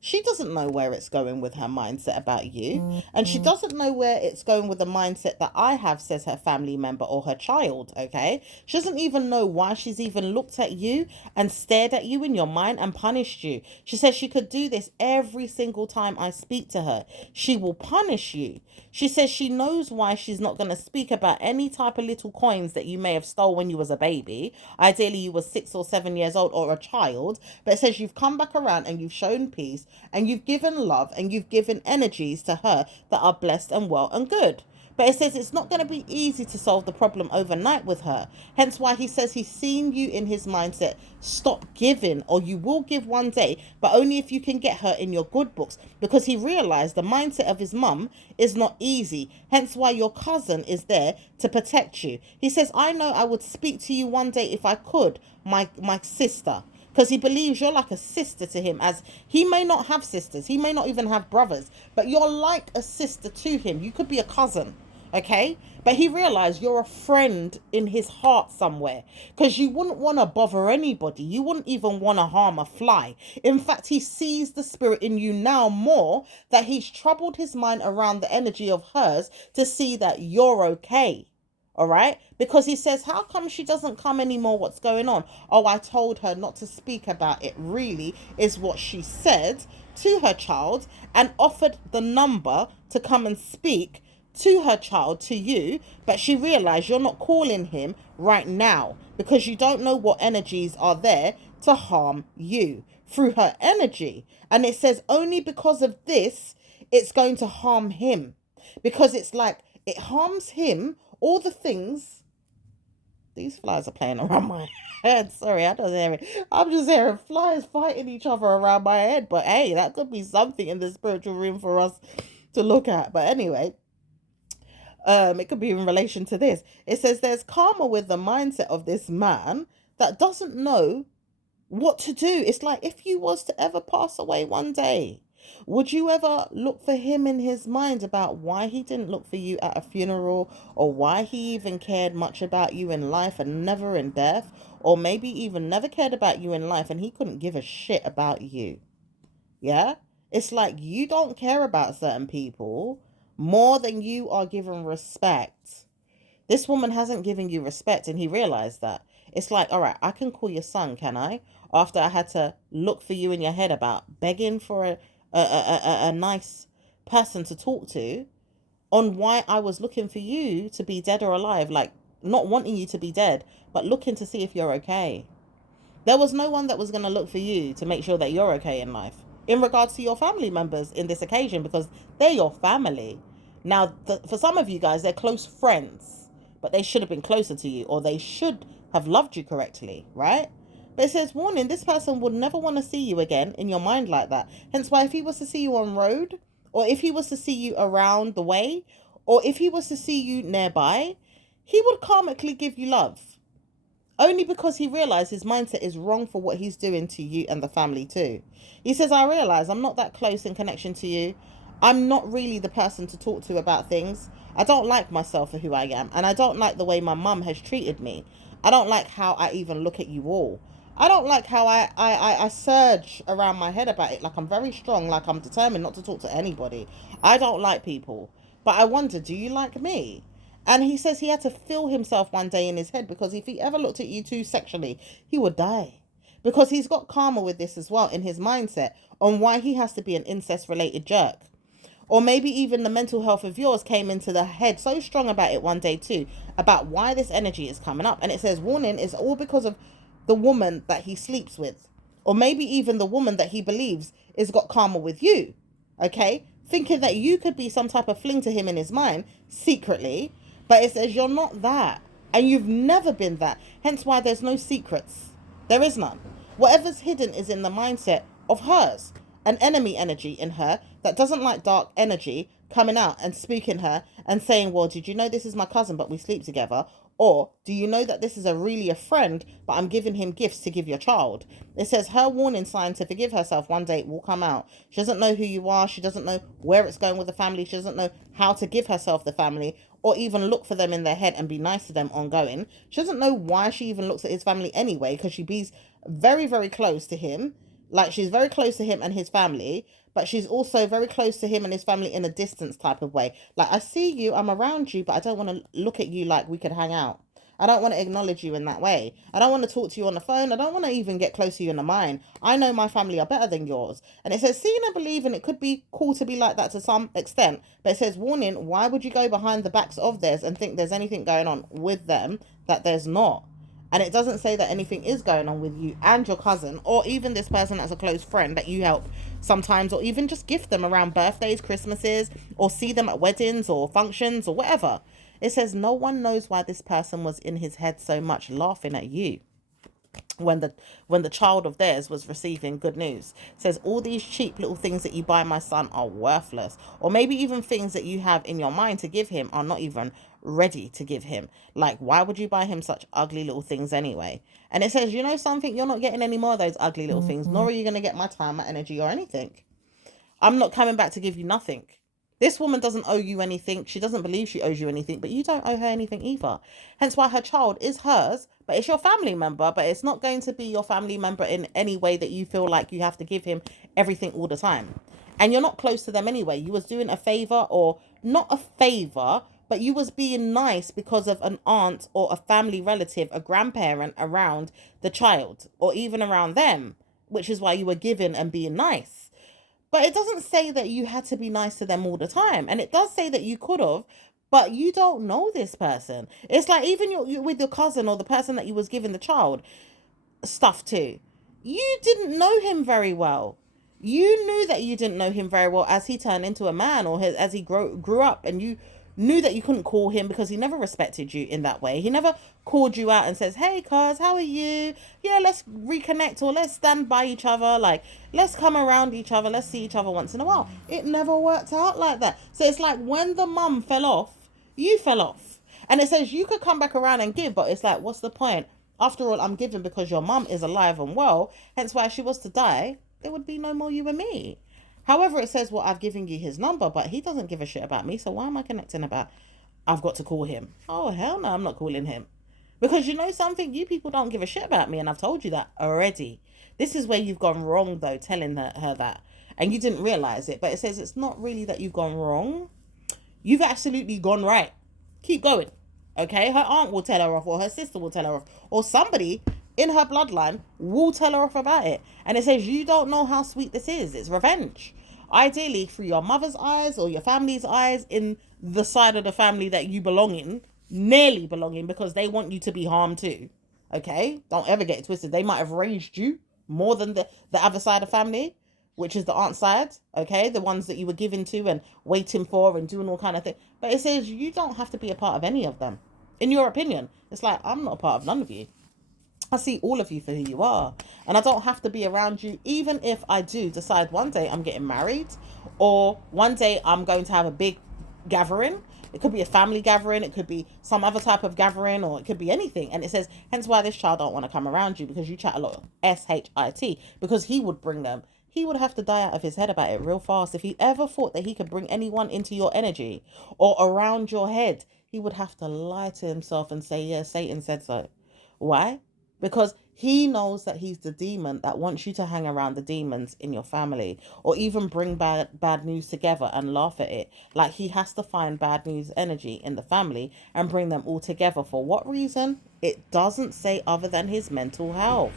She doesn't know where it's going with her mindset about you. And she doesn't know where it's going with the mindset that I have, says her family member or her child, okay? She doesn't even know why she's even looked at you and stared at you in your mind and punished you. She says she could do this every single time I speak to her. She will punish you. She says she knows why she's not going to speak about any type of little coins that you may have stole when you was a baby. Ideally, you were 6 or 7 years old or a child. But it says you've come back around and you've shown peace and you've given love and you've given energies to her that are blessed and well and good. But it says it's not going to be easy to solve the problem overnight with her. Hence why he says he's seen you in his mindset. Stop giving, or you will give one day, but only if you can get her in your good books. Because he realized the mindset of his mum is not easy. Hence why your cousin is there to protect you. He says, I know I would speak to you one day if I could, my sister. Because he believes you're like a sister to him, as he may not have sisters. He may not even have brothers, but you're like a sister to him. You could be a cousin, okay? But he realized you're a friend in his heart somewhere, because you wouldn't want to bother anybody. You wouldn't even want to harm a fly. In fact, he sees the spirit in you now more, that he's troubled his mind around the energy of hers to see that you're okay. All right, because he says, how come she doesn't come anymore? What's going on? Oh, I told her not to speak about it, really, is what she said to her child, and offered the number to come and speak to her child, to you. But she realized you're not calling him right now because you don't know what energies are there to harm you through her energy. And it says only because of this, it's going to harm him, because it's like it harms him. All the things, these flies are playing around my head. Sorry, I don't hear it. I'm just hearing flies fighting each other around my head. But hey, that could be something in the spiritual room for us to look at. But anyway, it could be in relation to this. It says there's karma with the mindset of this man that doesn't know what to do. It's like if you was to ever pass away one day, Would you ever look for him in his mind about why he didn't look for you at a funeral, or why he even cared much about you in life and never in death, or maybe even never cared about you in life and he couldn't give a shit about you? Yeah? It's like you don't care about certain people more than you are given respect. This woman hasn't given you respect, and he realized that. It's like, all right, I can call your son, can I? After I had to look for you in your head about begging for a nice person to talk to, on why I was looking for you to be dead or alive, like not wanting you to be dead, but looking to see if you're okay. There was no one that was going to look for you to make sure that you're okay in life in regards to your family members in this occasion, because they're your family. Now, for some of you guys, they're close friends, but they should have been closer to you, or they should have loved you correctly, right? But it says, warning, this person would never want to see you again in your mind like that. Hence why if he was to see you on road, or if he was to see you around the way, or if he was to see you nearby, he would karmically give you love, only because he realized his mindset is wrong for what he's doing to you and the family too. He says, I realize I'm not that close in connection to you. I'm not really the person to talk to about things. I don't like myself for who I am, and I don't like the way my mum has treated me. I don't like how I even look at you all. I don't like how I surge around my head about it, like I'm very strong, like I'm determined not to talk to anybody. I don't like people. But I wonder, do you like me? And he says he had to feel himself one day in his head, because if he ever looked at you too sexually, he would die. Because he's got karma with this as well in his mindset on why he has to be an incest related jerk. Or maybe even the mental health of yours came into the head so strong about it one day too, about why this energy is coming up. And it says, warning, it's all because of the woman that he sleeps with. Or maybe even the woman that he believes is got karma with you. Okay? Thinking that you could be some type of fling to him in his mind secretly. But it says you're not that. And you've never been that. Hence why there's no secrets. There is none. Whatever's hidden is in the mindset of hers. An enemy energy in her that doesn't like dark energy coming out and spooking her and saying, well, did you know this is my cousin, but we sleep together? Or do you know that this is really a friend, but I'm giving him gifts to give your child? It says her warning sign to forgive herself one day will come out. She doesn't know who you are. She doesn't know where it's going with the family. She doesn't know how to give herself the family, or even look for them in their head and be nice to them ongoing. She doesn't know why she even looks at his family anyway, because she be very, very close to him. Like, she's very close to him and his family, but she's also very close to him and his family in a distance type of way. Like, I see you, I'm around you, but I don't want to look at you like we could hang out. I don't want to acknowledge you in that way. I don't want to talk to you on the phone. I don't want to even get close to you in the mind. I know my family are better than yours. And it says, seeing and believing, it could be cool to be like that to some extent. But it says, warning, why would you go behind the backs of theirs and think there's anything going on with them that there's not? And it doesn't say that anything is going on with you and your cousin, or even this person that's a close friend that you help sometimes, or even just gift them around birthdays, Christmases, or see them at weddings or functions or whatever. It says no one knows why this person was in his head so much laughing at you when the child of theirs was receiving good news. It says all these cheap little things that you buy my son are worthless, or maybe even things that you have in your mind to give him are not even ready to give him. Like, why would you buy him such ugly little things anyway? And it says, you know something, you're not getting any more of those ugly little things, nor are you going to get my time, my energy, or anything. I'm not coming back to give you nothing. This woman doesn't owe you anything. She doesn't believe she owes you anything, but you don't owe her anything either. Hence why her child is hers, but it's your family member, but it's not going to be your family member in any way that you feel like you have to give him everything all the time. And you're not close to them anyway. You was doing a favor, or not a favor, but you was being nice because of an aunt or a family relative, a grandparent around the child, or even around them, which is why you were giving and being nice. But it doesn't say that you had to be nice to them all the time. And it does say that you could have, but you don't know this person. It's like even with your cousin or the person that you was giving the child stuff to. You didn't know him very well. You knew that you didn't know him very well as he turned into a man, or as he grew up, and you knew that you couldn't call him because he never respected you in that way. He never called you out and says, hey cuz, how are you? Yeah, let's reconnect, or let's stand by each other, like let's come around each other, let's see each other once in a while. It never worked out like that. So it's like when the mum fell off, you fell off. And it says you could come back around and give, but it's like, what's the point? After all, I'm giving because your mum is alive and well. Hence why if she was to die, there would be no more you and me. However, it says, well, I've given you his number, but he doesn't give a shit about me. So why am I connecting about I've got to call him? Oh, hell no, I'm not calling him. Because you know something? You people don't give a shit about me, and I've told you that already. This is where you've gone wrong, though, telling her that. And you didn't realize it. But it says it's not really that you've gone wrong. You've absolutely gone right. Keep going. Okay? Her aunt will tell her off, or her sister will tell her off, or somebody in her bloodline will tell her off about it. And it says, you don't know how sweet this is. It's revenge. Ideally, through your mother's eyes or your family's eyes, in the side of the family that you belong in, nearly belong in, because they want you to be harmed too. Okay? Don't ever get it twisted. They might have raised you more than the other side of family, which is the aunt side, okay? The ones that you were giving to and waiting for and doing all kind of things. But it says you don't have to be a part of any of them. In your opinion, it's like, I'm not a part of none of you. I see all of you for who you are. And I don't have to be around you, even if I do decide one day I'm getting married, or one day I'm going to have a big gathering. It could be a family gathering, it could be some other type of gathering, or it could be anything. And it says, hence why this child don't want to come around you, because you chat a lot. SHIT. Because he would bring them. He would have to die out of his head about it real fast. If he ever thought that he could bring anyone into your energy or around your head, he would have to lie to himself and say, yeah, Satan said so. Why? Because he knows that he's the demon that wants you to hang around the demons in your family, or even bring bad news together and laugh at it. Like, he has to find bad news energy in the family and bring them all together. For what reason? It doesn't say, other than his mental health.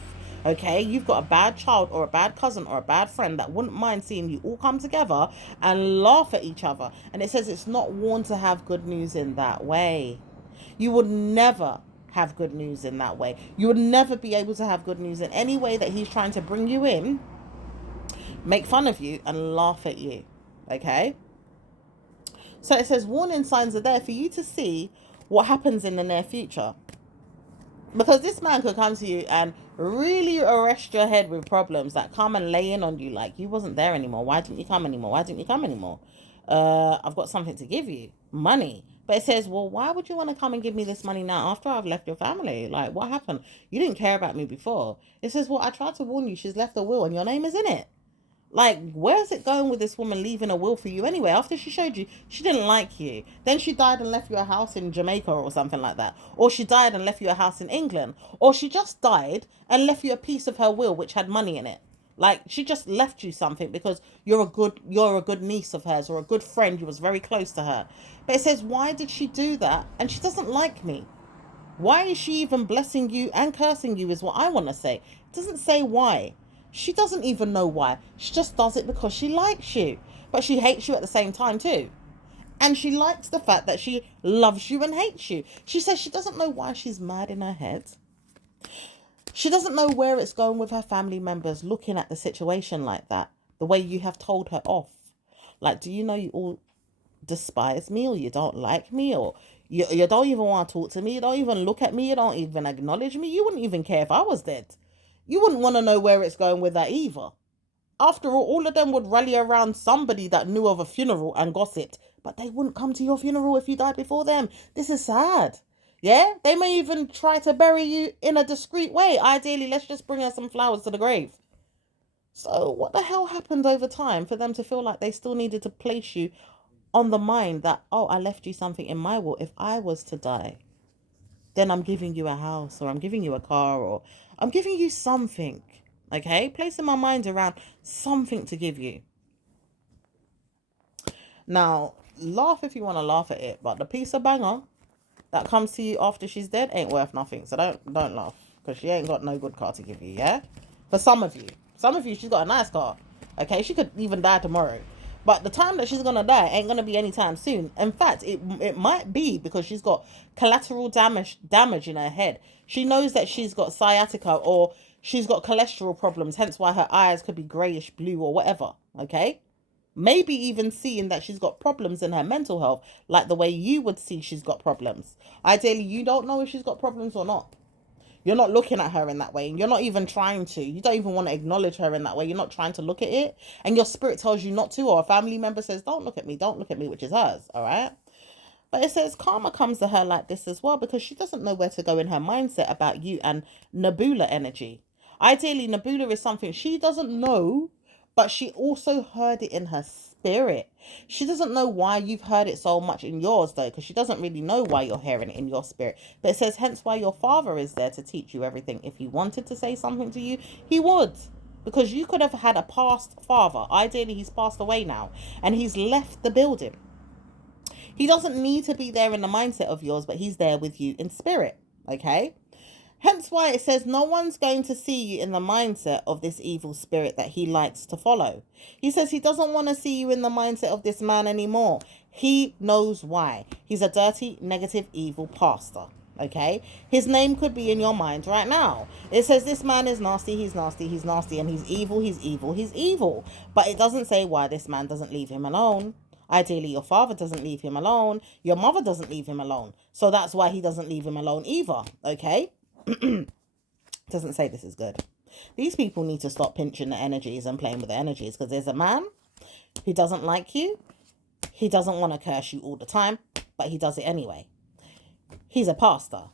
Okay, you've got a bad child or a bad cousin or a bad friend that wouldn't mind seeing you all come together and laugh at each other. And it says it's not warned to have good news in that way. You would never have good news in that way. You would never be able to have good news in any way that he's trying to bring you in, make fun of you, and laugh at you. Okay? So it says warning signs are there for you to see what happens in the near future. Because this man could come to you and really arrest your head with problems that come and lay in on you like, you wasn't there anymore. Why didn't you come anymore? Why didn't you come anymore? I've got something to give you. Money. But it says, well, why would you want to come and give me this money now after I've left your family? Like, what happened? You didn't care about me before. It says, well, I tried to warn you. She's left a will and your name is in it. Like, where's it going with this woman leaving a will for you anyway? After she showed you, she didn't like you. Then she died and left you a house in Jamaica or something like that. Or she died and left you a house in England. Or she just died and left you a piece of her will which had money in it. Like, she just left you something because you're a good niece of hers or a good friend. You was very close to her. But it says, why did she do that? And she doesn't like me. Why is she even blessing you and cursing you is what I want to say. It doesn't say why. She doesn't even know why. She just does it because she likes you. But she hates you at the same time too. And she likes the fact that she loves you and hates you. She says she doesn't know why she's mad in her head. She doesn't know where it's going with her family members looking at the situation like that. The way you have told her off. Like, do you know you all despise me, or you don't like me, or you don't even want to talk to me, you don't even look at me, you don't even acknowledge me? You wouldn't even care if I was dead. You wouldn't want to know where it's going with that either. After all of them would rally around somebody that knew of a funeral and gossiped, but they wouldn't come to your funeral if you died before them. This is sad. Yeah? They may even try to bury you in a discreet way. Ideally, let's just bring her some flowers to the grave. So what the hell happened over time for them to feel like they still needed to place you on the mind that, oh, I left you something in my will. If I was to die, then I'm giving you a house, or I'm giving you a car, or I'm giving you something. Okay? Placing my mind around something to give you. Now, laugh if you want to laugh at it, but the piece of banger that comes to you after she's dead ain't worth nothing. So don't laugh, because she ain't got no good car to give you, yeah? For some of you, she's got a nice car. Okay? She could even die tomorrow. But the time that she's going to die ain't going to be anytime soon. In fact, it might be because she's got collateral damage in her head. She knows that she's got sciatica, or she's got cholesterol problems, hence why her eyes could be greyish blue or whatever, okay? Maybe even seeing that she's got problems in her mental health, like the way you would see she's got problems. Ideally, you don't know if she's got problems or not. You're not looking at her in that way. You're not even trying to. You don't even want to acknowledge her in that way. You're not trying to look at it. And your spirit tells you not to, or a family member says, don't look at me, which is hers, all right? But it says karma comes to her like this as well, because she doesn't know where to go in her mindset about you and Nebula energy. Ideally, Nebula is something she doesn't know, but she also heard it in her spirit. She doesn't know why you've heard it so much in yours, though, because she doesn't really know why you're hearing it in your spirit. But it says, hence why your father is there to teach you everything. If he wanted to say something to you, he would. Because you could have had a past father. Ideally, he's passed away now, and he's left the building. He doesn't need to be there in the mindset of yours, but he's there with you in spirit. Okay? Hence why it says no one's going to see you in the mindset of this evil spirit that he likes to follow. He says he doesn't want to see you in the mindset of this man anymore. He knows why. He's a dirty, negative, evil pastor. Okay? His name could be in your mind right now. It says this man is nasty, he's nasty, he's nasty, and he's evil, he's evil, he's evil. But it doesn't say why this man doesn't leave him alone. Ideally, your father doesn't leave him alone. Your mother doesn't leave him alone. So that's why he doesn't leave him alone either. Okay? Doesn't say this is good. These people need to stop pinching the energies and playing with the energies, because there's a man who doesn't like you. He doesn't want to curse you all the time, but he does it anyway. He's a pastor.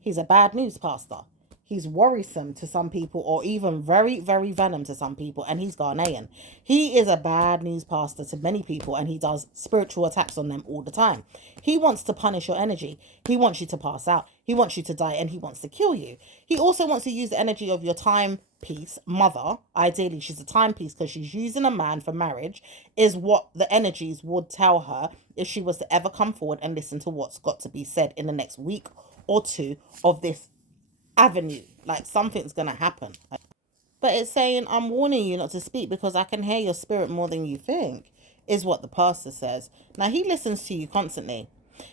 He's a bad news pastor. He's worrisome to some people, or even very, very venom to some people, and he's Ghanaian. He is a bad news pastor to many people, and he does spiritual attacks on them all the time. He wants to punish your energy. He wants you to pass out. He wants you to die, and he wants to kill you. He also wants to use the energy of your timepiece mother. Ideally, she's a timepiece because she's using a man for marriage, is what the energies would tell her if she was to ever come forward and listen to what's got to be said in the next week or two of this avenue. Like, something's gonna happen. But it's saying, I'm warning you not to speak because I can hear your spirit more than you think, is what the pastor says. Now, he listens to you constantly.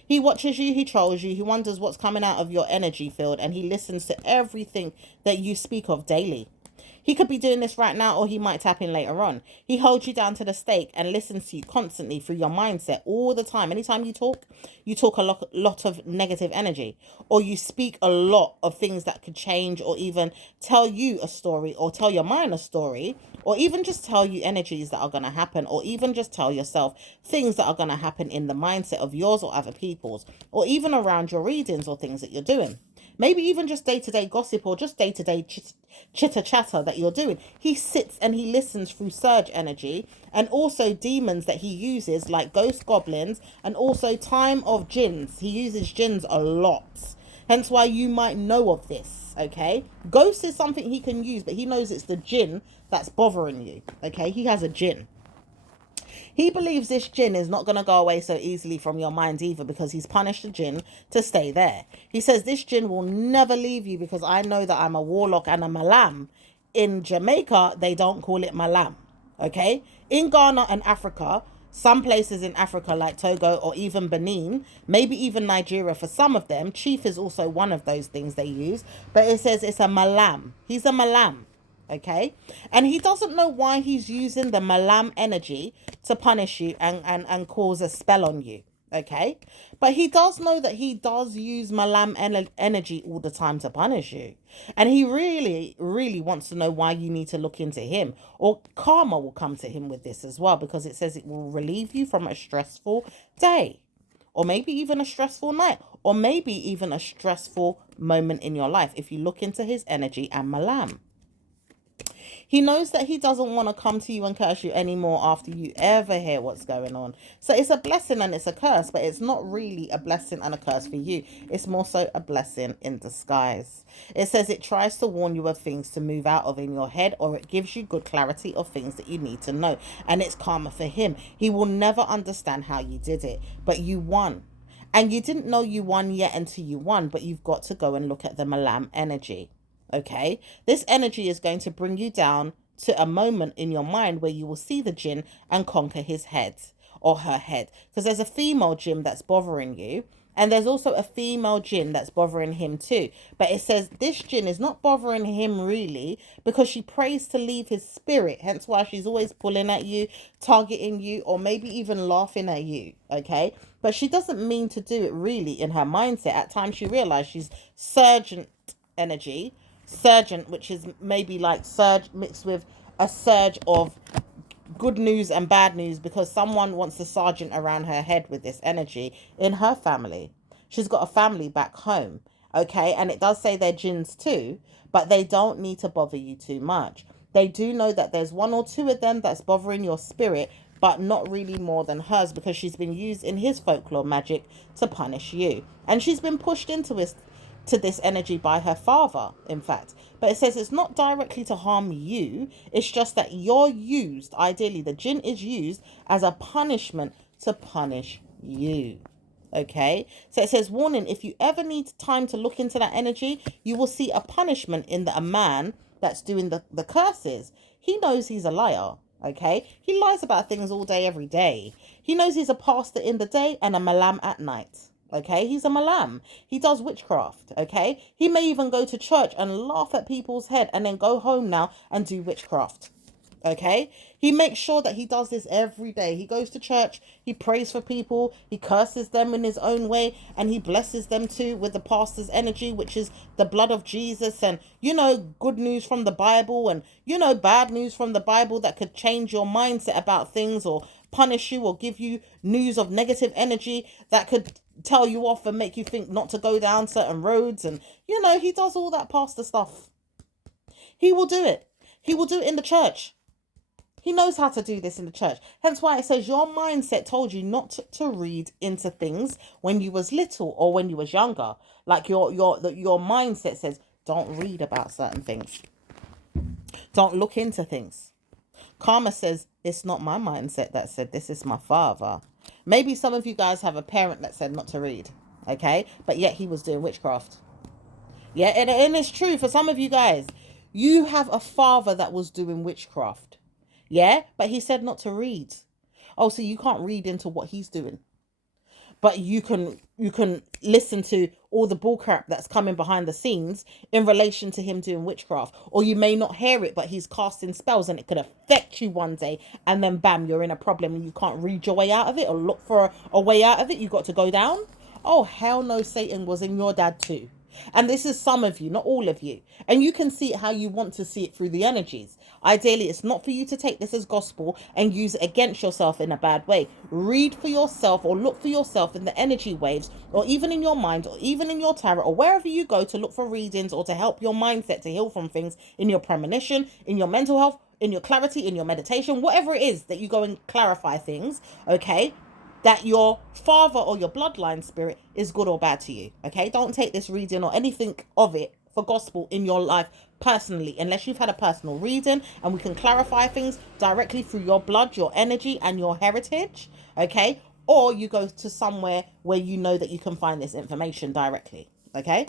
He watches you, he trolls you, he wonders what's coming out of your energy field, and he listens to everything that you speak of daily. He could be doing this right now, or he might tap in later on. He holds you down to the stake and listens to you constantly through your mindset all the time. Anytime you talk a lot of negative energy, or you speak a lot of things that could change, or even tell you a story, or tell your mind a story, or even just tell you energies that are going to happen, or even just tell yourself things that are going to happen in the mindset of yours or other people's, or even around your readings or things that you're doing. Maybe even just day-to-day gossip, or just day-to-day chitter-chatter that you're doing. He sits and he listens through surge energy, and also demons that he uses, like ghost goblins, and also time of jinns. He uses jinns a lot. Hence why you might know of this, okay? Ghost is something he can use, but he knows it's the jinn that's bothering you, okay? He has a jinn. He believes this jinn is not going to go away so easily from your mind either, because he's punished the jinn to stay there. He says this jinn will never leave you, because I know that I'm a warlock and a malam. In Jamaica, they don't call it malam, okay? In Ghana and Africa, some places in Africa like Togo or even Benin, maybe even Nigeria, for some of them, chief is also one of those things they use, but it says it's a malam. He's a malam. Okay, and he doesn't know why he's using the malam energy to punish you and cause a spell on you. Okay, but he does know that he does use malam energy all the time to punish you, and he really, really wants to know why you need to look into him, or karma will come to him with this as well, because it says it will relieve you from a stressful day, or maybe even a stressful night, or maybe even a stressful moment in your life if you look into his energy and malam. He knows that he doesn't want to come to you and curse you anymore after you ever hear what's going on. So it's a blessing and it's a curse, but it's not really a blessing and a curse for you. It's more so a blessing in disguise. It says it tries to warn you of things to move out of in your head, or it gives you good clarity of things that you need to know. And it's karma for him. He will never understand how you did it, but you won. And you didn't know you won yet until you won, but you've got to go and look at the malam energy. Okay, this energy is going to bring you down to a moment in your mind where you will see the jinn and conquer his head or her head, because there's a female jinn that's bothering you, and there's also a female jinn that's bothering him too. But it says this jinn is not bothering him really, because she prays to leave his spirit, hence why she's always pulling at you, targeting you, or maybe even laughing at you. Okay, but she doesn't mean to do it really in her mindset. At times she realizes she's surgent energy, surgent, which is maybe like surge mixed with a surge of good news and bad news, because someone wants a sergeant around her head with this energy in her family. She's got a family back home, okay? And it does say they're jinns too, but they don't need to bother you too much. They do know that there's one or two of them that's bothering your spirit, but not really more than hers, because she's been used in his folklore magic to punish you. And she's been pushed into this energy by her father, in fact. But it says it's not directly to harm you. It's just that you're used, ideally, the jinn is used as a punishment to punish you. Okay, so it says, warning, if you ever need time to look into that energy, you will see a punishment in a man that's doing the curses. He knows he's a liar. Okay, he lies about things all day, every day. He knows he's a pastor in the day and a malam at night. Okay, he's a malam. He does witchcraft. Okay, he may even go to church and laugh at people's head and then go home now and do witchcraft. Okay, he makes sure that he does this every day. He goes to church, he prays for people, he curses them in his own way, and he blesses them too with the pastor's energy, which is the blood of Jesus, and good news from the Bible, and bad news from the Bible that could change your mindset about things or punish you or give you news of negative energy that could tell you off and make you think not to go down certain roads. And he does all that pastor stuff. He will do it. He will do it in the church. He knows how to do this in the church. Hence why it says your mindset told you not to read into things when you was little or when you was younger. Like your mindset says, don't read about certain things. Don't look into things. Karma says, it's not my mindset that said this, is my father. Maybe some of you guys have a parent that said not to read. Okay? But yet he was doing witchcraft. Yeah, and it's true for some of you guys. You have a father that was doing witchcraft. Yeah, but he said not to read. Oh, so you can't read into what he's doing. But you can listen to all the bullcrap that's coming behind the scenes in relation to him doing witchcraft. Or you may not hear it, but he's casting spells and it could affect you one day. And then bam, you're in a problem and you can't read your way out of it or look for a way out of it. You got to go down. Oh, hell no, Satan was in your dad too. And this is some of you, not all of you. And you can see it how you want to see it through the energies. Ideally, it's not for you to take this as gospel and use it against yourself in a bad way. Read for yourself or look for yourself in the energy waves, or even in your mind, or even in your tarot, or wherever you go to look for readings or to help your mindset to heal from things, in your premonition, in your mental health, in your clarity, in your meditation, whatever it is that you go and clarify things, okay? That your father or your bloodline spirit is good or bad to you. Okay, don't take this reading or anything of it for gospel in your life personally, unless you've had a personal reading and we can clarify things directly through your blood, your energy, and your heritage. Okay, or you go to somewhere where you know that you can find this information directly. Okay,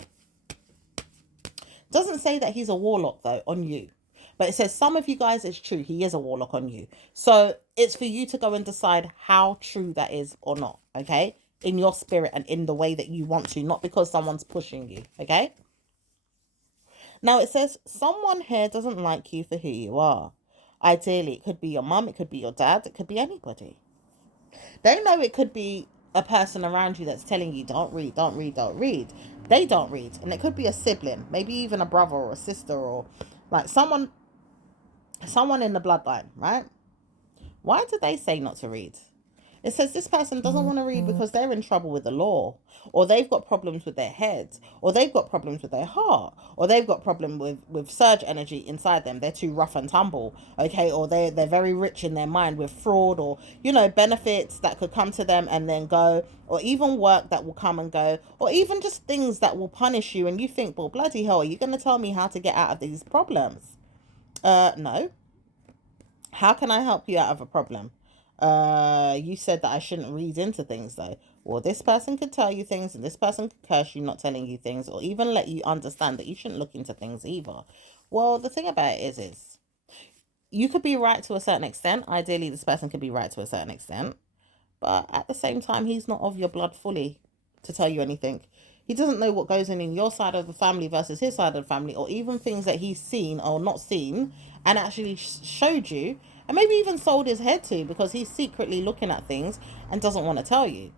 doesn't say that he's a warlock though on you. But it says some of you guys, it's true, he is a warlock on you. So it's for you to go and decide how true that is or not, okay? In your spirit and in the way that you want to, not because someone's pushing you, okay? Now it says someone here doesn't like you for who you are. Ideally, it could be your mum, it could be your dad, it could be anybody. They know it could be a person around you that's telling you, don't read, don't read, don't read. They don't read. And it could be a sibling, maybe even a brother or a sister, or like someone in the bloodline, right? Why did they say not to read? It says this person doesn't want to read because they're in trouble with the law, or they've got problems with their head, or they've got problems with their heart, or they've got problem with surge energy inside them. They're too rough and tumble, okay? Or they're very rich in their mind with fraud, or benefits that could come to them and then go, or even work that will come and go, or even just things that will punish you, and you think, well, bloody hell, are you going to tell me how to get out of these problems? No. How can I help you out of a problem? You said that I shouldn't read into things though. Well, this person could tell you things and this person could curse you not telling you things, or even let you understand that you shouldn't look into things either. Well, the thing about it is you could be right to a certain extent. Ideally, this person could be right to a certain extent. But at the same time, he's not of your blood fully to tell you anything. He doesn't know what goes on in your side of the family versus his side of the family, or even things that he's seen or not seen and actually showed you, and maybe even sold his head to, because he's secretly looking at things and doesn't want to tell you.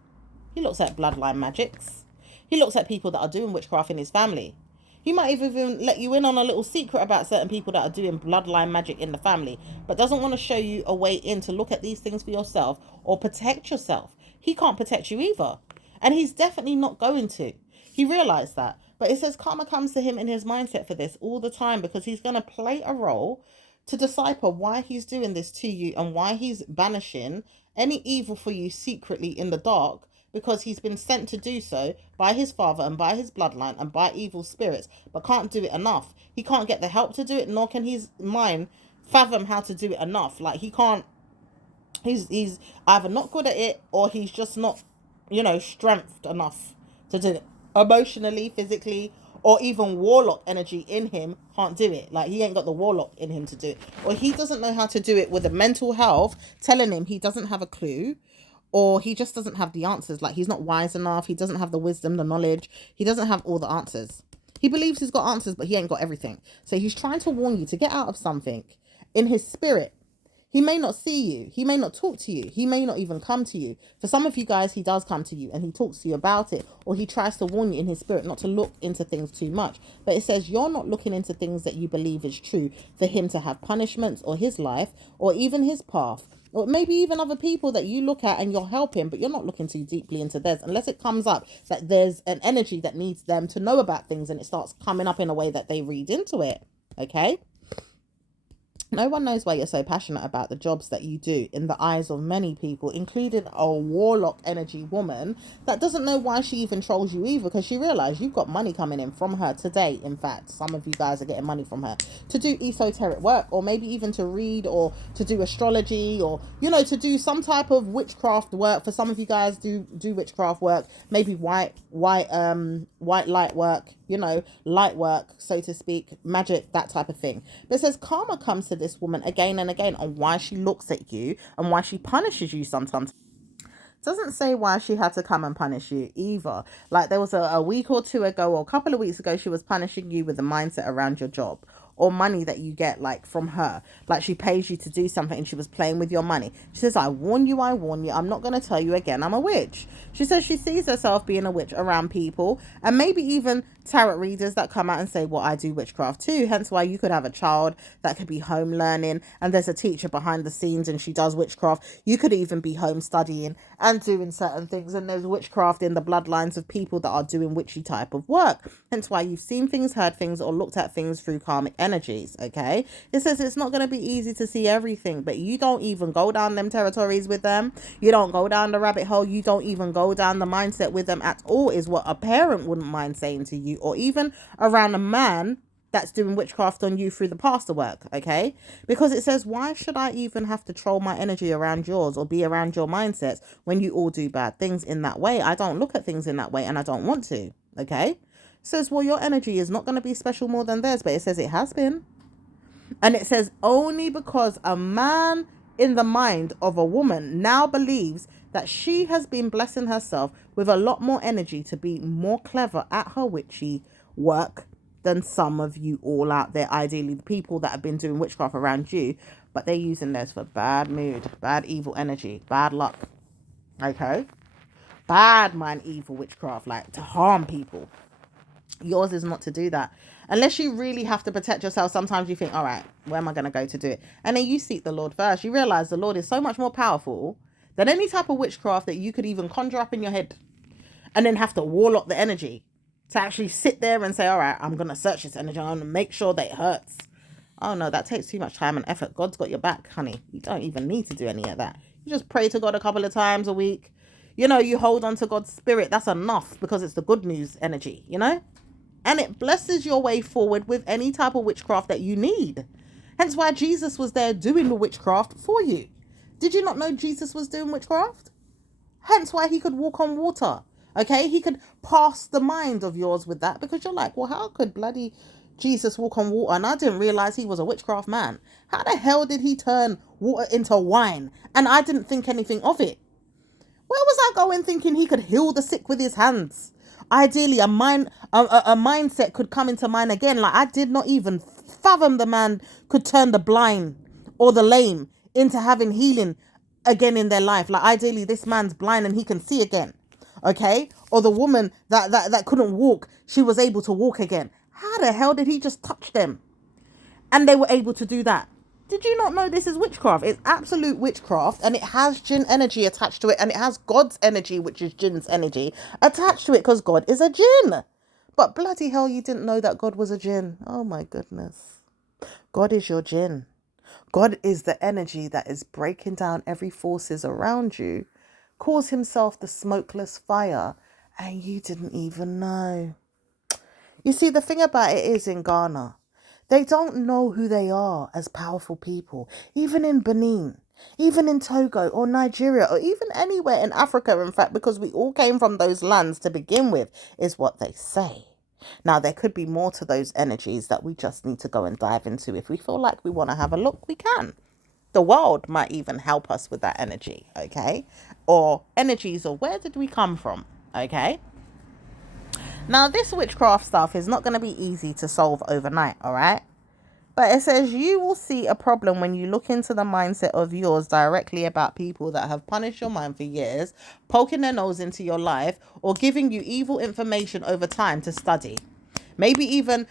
He looks at bloodline magics. He looks at people that are doing witchcraft in his family. He might even let you in on a little secret about certain people that are doing bloodline magic in the family, but doesn't want to show you a way in to look at these things for yourself or protect yourself. He can't protect you either. And he's definitely not going to. He realized that. But it says karma comes to him in his mindset for this all the time, because he's going to play a role to decipher why he's doing this to you and why he's banishing any evil for you secretly in the dark, because he's been sent to do so by his father and by his bloodline and by evil spirits, but can't do it enough. He can't get the help to do it, nor can his mind fathom how to do it enough. Like, he can't, he's either not good at it, or he's just not, strengthed enough to do it emotionally, physically, or even warlock energy in him can't do it. Like, he ain't got the warlock in him to do it, or he doesn't know how to do it with the mental health telling him he doesn't have a clue, or he just doesn't have the answers. Like, he's not wise enough, he doesn't have the wisdom, the knowledge, he doesn't have all the answers. He believes he's got answers, but he ain't got everything. So he's trying to warn you to get out of something in his spirit. He may not see you. He may not talk to you. He may not even come to you. For some of you guys, he does come to you and he talks to you about it, or he tries to warn you in his spirit not to look into things too much. But it says you're not looking into things that you believe is true for him to have punishments, or his life, or even his path, or maybe even other people that you look at and you're helping, but you're not looking too deeply into theirs, unless it comes up that there's an energy that needs them to know about things, and it starts coming up in a way that they read into it. Okay? No one knows why you're so passionate about the jobs that you do in the eyes of many people, including a warlock energy woman that doesn't know why she even trolls you either, because she realized you've got money coming in from her today. In fact, some of you guys are getting money from her to do esoteric work, or maybe even to read, or to do astrology, or, to do some type of witchcraft work. For some of you guys do witchcraft work, maybe white light work, light work, so to speak, magic, that type of thing. But it says karma comes to this woman again and again on why she looks at you and why she punishes you sometimes. Doesn't say why she had to come and punish you either. Like, there was a week or two ago, or a couple of weeks ago, she was punishing you with the mindset around your job, or money that you get, like, from her. Like, she pays you to do something and she was playing with your money. She says, I warn you, I'm not going to tell you again, I'm a witch. She says she sees herself being a witch around people, and maybe even tarot readers that come out and say, well, I do witchcraft too. Hence why you could have a child that could be home learning and there's a teacher behind the scenes and she does witchcraft. You could even be home studying and doing certain things, and there's witchcraft in the bloodlines of people that are doing witchy type of work. Hence why you've seen things, heard things, or looked at things through karmic energies. Okay, it says it's not going to be easy to see everything, but you don't even go down them territories with them. You don't go down the rabbit hole. You don't even go down the mindset with them at all, is what a parent wouldn't mind saying to you, or even around a man that's doing witchcraft on you through the pastor work. Okay, because it says, why should I even have to troll my energy around yours or be around your mindsets when you all do bad things in that way? I don't look at things in that way, and I don't want to. Okay, it says, well, your energy is not going to be special more than theirs, but it says it has been. And it says only because a man in the mind of a woman now believes that she has been blessing herself with a lot more energy to be more clever at her witchy work than some of you all out there, ideally the people that have been doing witchcraft around you, but they're using theirs for bad mood, bad evil energy, bad luck. Okay, bad mind evil witchcraft, like to harm people. Yours is not to do that. Unless you really have to protect yourself, sometimes you think, all right, where am I going to go to do it? And then you seek the Lord first. You realize the Lord is so much more powerful than any type of witchcraft that you could even conjure up in your head, and then have to warlock the energy to actually sit there and say, all right, I'm going to search this energy. I'm going to make sure that it hurts. Oh no, that takes too much time and effort. God's got your back, honey. You don't even need to do any of that. You just pray to God a couple of times a week. You hold on to God's spirit. That's enough, because it's the good news energy, and it blesses your way forward with any type of witchcraft that you need. Hence why Jesus was there doing the witchcraft for you. Did you not know Jesus was doing witchcraft? Hence why he could walk on water. Okay, he could pass the mind of yours with that, because you're like, well, how could bloody Jesus walk on water? And I didn't realize he was a witchcraft man. How the hell did he turn water into wine? And I didn't think anything of it. Where was I going thinking he could heal the sick with his hands? Ideally, a mindset could come into mine again. Like, I did not even fathom the man could turn the blind or the lame into having healing again in their life. Like, ideally, this man's blind and he can see again. Okay? Or the woman that couldn't walk, she was able to walk again. How the hell did he just touch them and they were able to do that? Did you not know this is witchcraft? It's absolute witchcraft, and it has jinn energy attached to it, and it has God's energy, which is jinn's energy, attached to it, because God is a jinn. But bloody hell, you didn't know that God was a jinn. Oh my goodness. God is your jinn. God is the energy that is breaking down every forces around you, calls himself the smokeless fire, and you didn't even know. You see, the thing about it is in Ghana, they don't know who they are as powerful people. Even in Benin, even in Togo or Nigeria, or even anywhere in Africa, in fact, because we all came from those lands to begin with, is what they say. Now, there could be more to those energies that we just need to go and dive into. If we feel like we want to have a look, we can. The world might even help us with that energy, okay? Or energies, or where did we come from, okay? Now, this witchcraft stuff is not going to be easy to solve overnight, all right? But it says you will see a problem when you look into the mindset of yours directly about people that have punished your mind for years, poking their nose into your life, or giving you evil information over time to study. Maybe even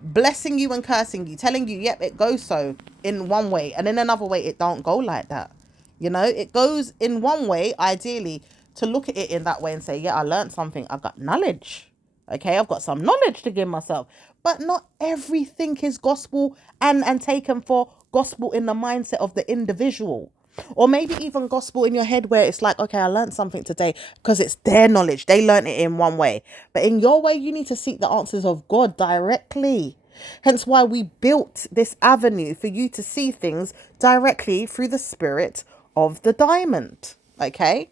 blessing you and cursing you, telling you, yep, it goes so in one way, and in another way, it don't go like that. You know, it goes in one way, ideally, to look at it in that way and say, yeah, I learned something. I've got knowledge. Okay, I've got some knowledge to give myself. But not everything is gospel and taken for gospel in the mindset of the individual. Or maybe even gospel in your head where it's like, okay, I learned something today because it's their knowledge. They learned it in one way. But in your way, you need to seek the answers of God directly. Hence why we built this avenue for you to see things directly through the spirit of the diamond. Okay?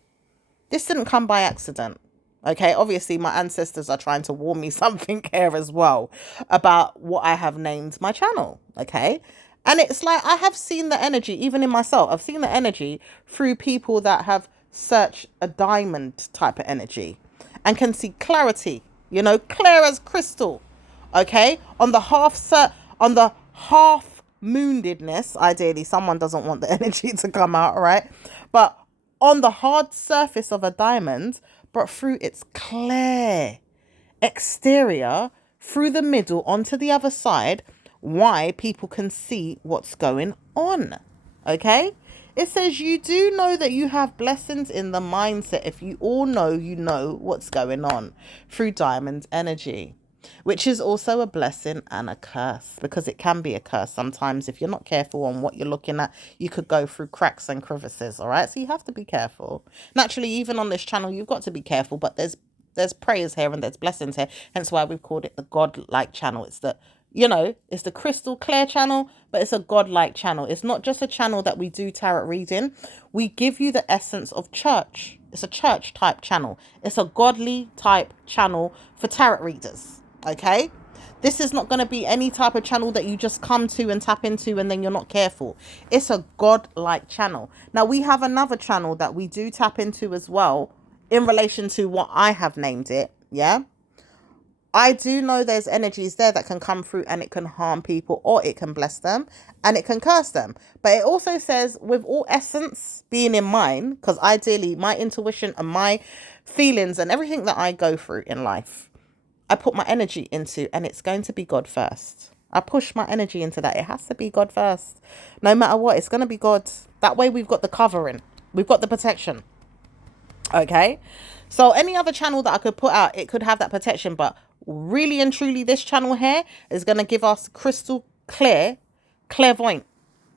This didn't come by accident. Okay, obviously my ancestors are trying to warn me something here as well about what I have named my channel. Okay, and it's like I have seen the energy, even in myself. I've seen the energy through people that have searched a diamond type of energy and can see clarity, you know, clear as crystal. Okay, on the on the half moondedness, ideally someone doesn't want the energy to come out, right? But on the hard surface of a diamond, but through its clear exterior, through the middle onto the other side, why people can see what's going on. Okay? It says you do know that you have blessings in the mindset if you all know you know what's going on through diamond energy, which is also a blessing and a curse, because it can be a curse sometimes. If you're not careful on what you're looking at, you could go through cracks and crevices. All right, so you have to be careful. Naturally, even on this channel, you've got to be careful, but there's prayers here and there's blessings here, hence why we've called it the God-like channel. It's the, you know, it's the crystal clear channel, but it's a God-like channel. It's not just a channel that we do tarot reading. We give you the essence of church. It's a church type channel. It's a godly type channel for tarot readers. Okay, this is not going to be any type of channel that you just come to and tap into and then you're not careful. It's a God-like channel. Now, we have another channel that we do tap into as well in relation to what I have named it. Yeah, I do know there's energies there that can come through and it can harm people, or it can bless them and it can curse them. But it also says, with all essence being in mind, because ideally my intuition and my feelings and everything that I go through in life, I put my energy into, and it's going to be God first. I push my energy into that. It has to be God first. No matter what, it's going to be God. That way we've got the covering. We've got the protection. Okay? So any other channel that I could put out, it could have that protection. But really and truly, this channel here is going to give us crystal clear, clairvoyant.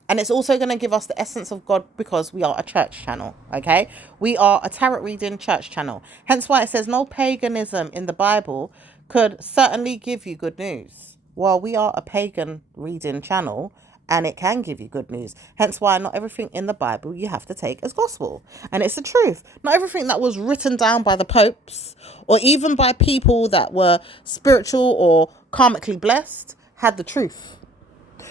And it's also going to give us the essence of God, because we are a church channel, okay? We are a tarot reading church channel. Hence why it says no paganism in the Bible could certainly give you good news. Well, we are a pagan reading channel, and it can give you good news. Hence why not everything in the Bible you have to take as gospel. And it's the truth. Not everything that was written down by the popes or even by people that were spiritual or karmically blessed had the truth.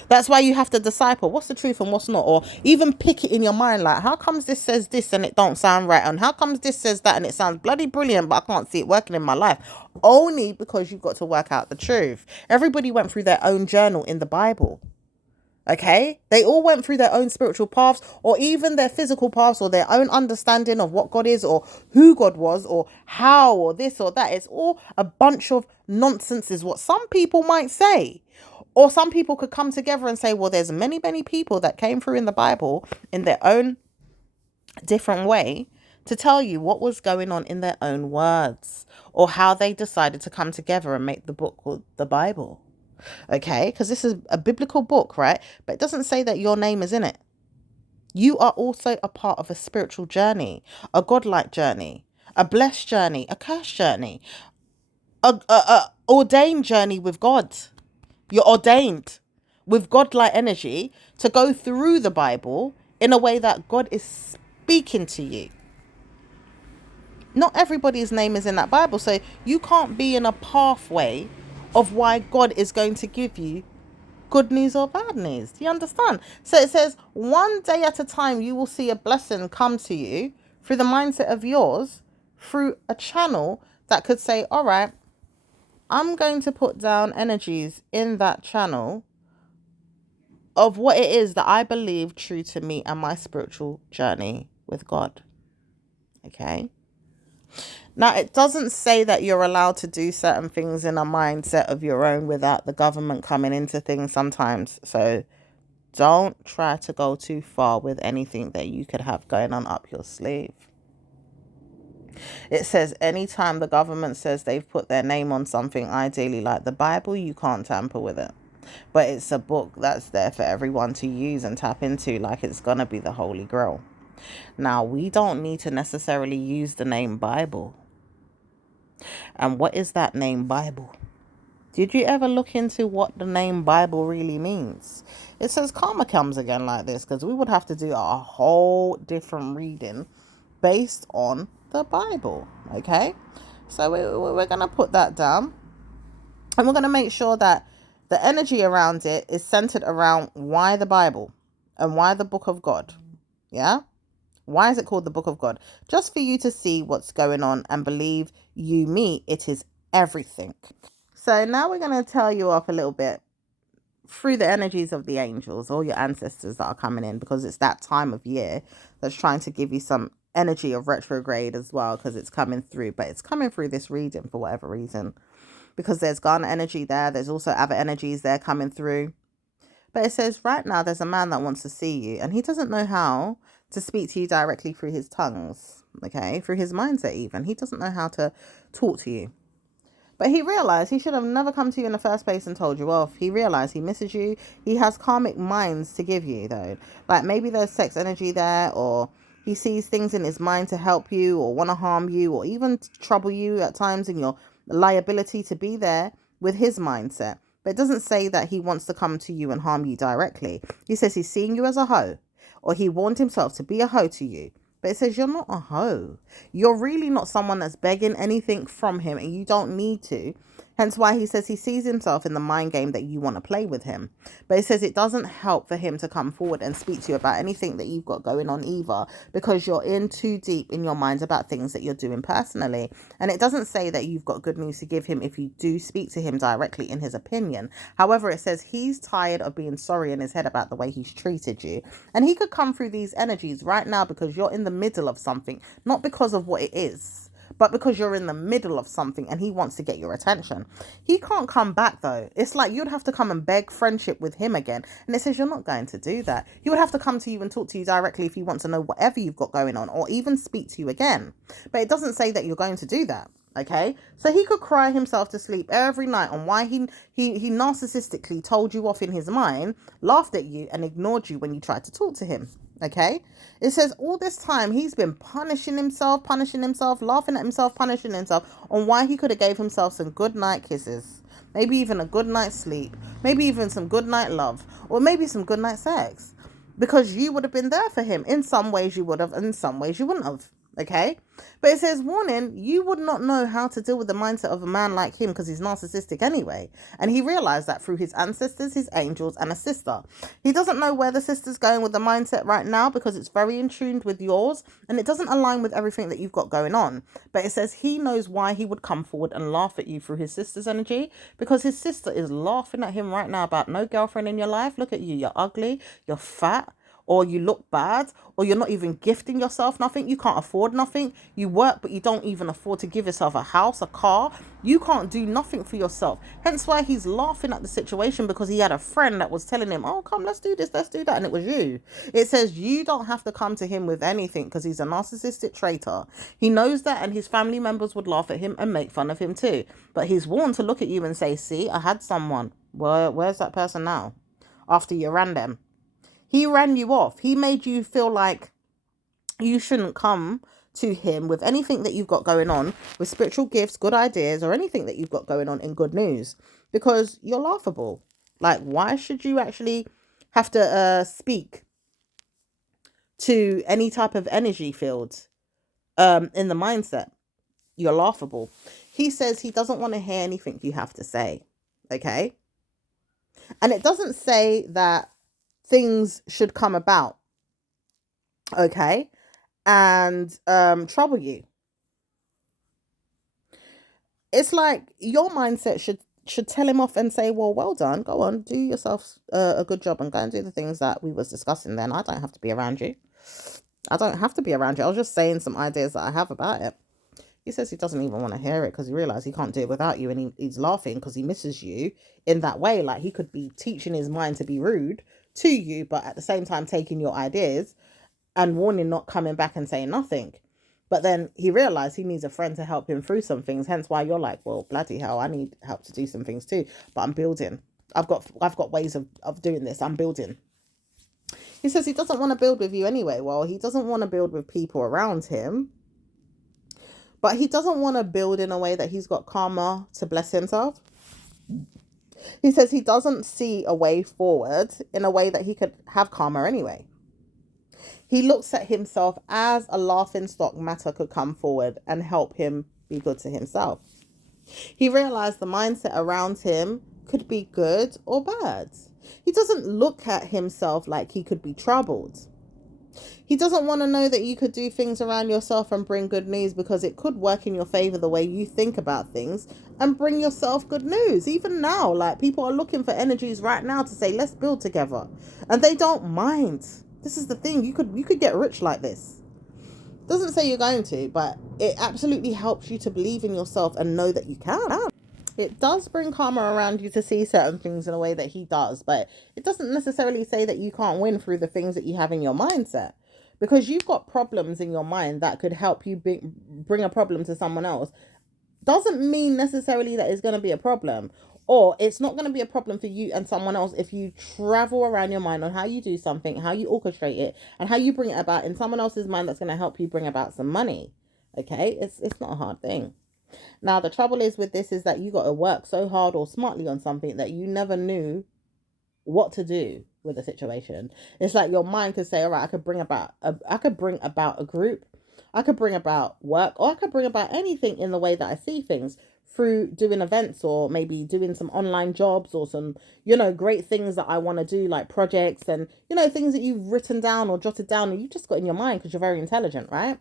That's why you have to decipher what's the truth and what's not, or even pick it in your mind, like, how comes this says this and it don't sound right, and how comes this says that and it sounds bloody brilliant but I can't see it working in my life. Only because you've got to work out the truth. Everybody went through their own journal in the Bible. Okay, they all went through their own spiritual paths, or even their physical paths, or their own understanding of what God is, or who God was, or how, or this or that. It's all a bunch of nonsense, is what some people might say. Or some people could come together and say, well, there's many, many people that came through in the Bible in their own different way to tell you what was going on in their own words, or how they decided to come together and make the book called the Bible. okay? Because this is a biblical book, right? But it doesn't say that your name is in it. You are also a part of a spiritual journey, a godlike journey, a blessed journey, a cursed journey, a ordained journey with God. You're ordained with godlike energy to go through the Bible in a way that God is speaking to you. Not everybody's name is in that Bible, so you can't be in a pathway of why God is going to give you good news or bad news. Do you understand? So it says, one day at a time, you will see a blessing come to you through the mindset of yours, through a channel that could say, all right, I'm going to put down energies in that channel of what it is that I believe true to me and my spiritual journey with God. Okay. Now, it doesn't say that you're allowed to do certain things in a mindset of your own without the government coming into things sometimes. So don't try to go too far with anything that you could have going on up your sleeve. It says anytime the government says they've put their name on something, ideally like the Bible, you can't tamper with it. But it's a book that's there for everyone to use and tap into like it's going to be the Holy Grail. Now, we don't need to necessarily use the name Bible. And what is that name Bible? Did you ever look into what the name Bible really means? It says karma comes again like this because we would have to do a whole different reading based on the Bible. Okay? So we're going to put that down. And we're going to make sure that the energy around it is centered around why the Bible and why the book of God. Yeah? Why is it called the book of God? Just for you to see what's going on and believe you me, it is everything. So now we're going to tell you off a little bit through the energies of the angels, all your ancestors that are coming in, because it's that time of year that's trying to give you some energy of retrograde as well, because it's coming through. But it's coming through this reading for whatever reason, because there's Ghana energy there. There's also other energies there coming through. But it says right now there's a man that wants to see you, and he doesn't know how to speak to you directly through his tongues, okay, through his mindset even. He doesn't know how to talk to you. But he realized he should have never come to you in the first place and told you off. He realized he misses you. He has karmic minds to give you, though. Like maybe there's sex energy there, or he sees things in his mind to help you or want to harm you or even trouble you at times in your liability to be there with his mindset. But it doesn't say that he wants to come to you and harm you directly. He says he's seeing you as a hoe, or he warned himself to be a hoe to you. But it says you're not a hoe. You're really not someone that's begging anything from him, and you don't need to. Hence why he says he sees himself in the mind game that you want to play with him. But it says it doesn't help for him to come forward and speak to you about anything that you've got going on either, because you're in too deep in your mind about things that you're doing personally. And it doesn't say that you've got good news to give him if you do speak to him directly in his opinion. However, it says he's tired of being sorry in his head about the way he's treated you. And he could come through these energies right now because you're in the middle of something, not because of what it is, but because you're in the middle of something and he wants to get your attention. He can't come back though. It's like you'd have to come and beg friendship with him again. And it says you're not going to do that. He would have to come to you and talk to you directly if he wants to know whatever you've got going on, or even speak to you again. But it doesn't say that you're going to do that. Okay, so he could cry himself to sleep every night on why he narcissistically told you off in his mind, laughed at you and ignored you when you tried to talk to him. Okay, it says all this time he's been punishing himself, laughing at himself, punishing himself on why he could have gave himself some good night kisses, maybe even a good night's sleep, maybe even some good night love, or maybe some good night sex, because you would have been there for him. In some ways you would have, and in some ways you wouldn't have. Okay, but it says warning, you would not know how to deal with the mindset of a man like him because he's narcissistic anyway. And he realized that through his ancestors, his angels, and a sister. He doesn't know where the sister's going with the mindset right now because it's very in tune with yours and it doesn't align with everything that you've got going on. But it says he knows why he would come forward and laugh at you through his sister's energy, because his sister is laughing at him right now about no girlfriend in your life. Look at you, you're ugly, you're fat, or you look bad, or you're not even gifting yourself nothing. You can't afford nothing. You work, but you don't even afford to give yourself a house, a car. You can't do nothing for yourself. Hence why he's laughing at the situation, because he had a friend that was telling him, oh, come, let's do this, let's do that. And it was you. It says you don't have to come to him with anything because he's a narcissistic traitor. He knows that, and his family members would laugh at him and make fun of him too. But he's warned to look at you and say, see, I had someone. Where's that person now? After you ran them, he ran you off. He made you feel like you shouldn't come to him with anything that you've got going on, with spiritual gifts, good ideas, or anything that you've got going on in good news, because you're laughable. Like, why should you actually have to speak to any type of energy field in the mindset? You're laughable. He says he doesn't want to hear anything you have to say. Okay? And it doesn't say that things should come about, okay, and trouble you. It's like your mindset should tell him off and say, well done, go on, do yourself a good job and go and do the things that we was discussing. Then I don't have to be around you. I don't have to be around you. I was just saying some ideas that I have about it. He says he doesn't even want to hear it because he realizes he can't do it without you, and he's laughing because he misses you in that way. Like, he could be teaching his mind to be rude to you, but at the same time taking your ideas and warning, not coming back and saying nothing. But then he realized he needs a friend to help him through some things. Hence why you're like, well, bloody hell, I need help to do some things too. But I'm building. I've got ways of doing this. I'm building. He says he doesn't want to build with you anyway. Well, he doesn't want to build with people around him. But he doesn't want to build in a way that he's got karma to bless himself. He says he doesn't see a way forward in a way that he could have karma anyway. He looks at himself as a laughing stock matter could come forward and help him be good to himself. He realized the mindset around him could be good or bad. He doesn't look at himself like he could be troubled. He doesn't want to know that you could do things around yourself and bring good news, because it could work in your favor the way you think about things and bring yourself good news. Even now, like, people are looking for energies right now to say, let's build together. And they don't mind. This is the thing. You could get rich like this. Doesn't say you're going to, but it absolutely helps you to believe in yourself and know that you can. It does bring karma around you to see certain things in a way that he does, but it doesn't necessarily say that you can't win through the things that you have in your mindset. Because you've got problems in your mind that could help you bring a problem to someone else. Doesn't mean necessarily that it's going to be a problem. Or it's not going to be a problem for you and someone else if you travel around your mind on how you do something, how you orchestrate it, and how you bring it about in someone else's mind that's going to help you bring about some money. Okay? It's not a hard thing. Now, the trouble is with this is that you got to work so hard or smartly on something that you never knew what to do with the situation. It's like your mind could say, all right, I could bring about a group, I could bring about work, or I could bring about anything in the way that I see things through doing events, or maybe doing some online jobs, or some, great things that I want to do, like projects and, things that you've written down or jotted down and you just got in your mind because you're very intelligent, right?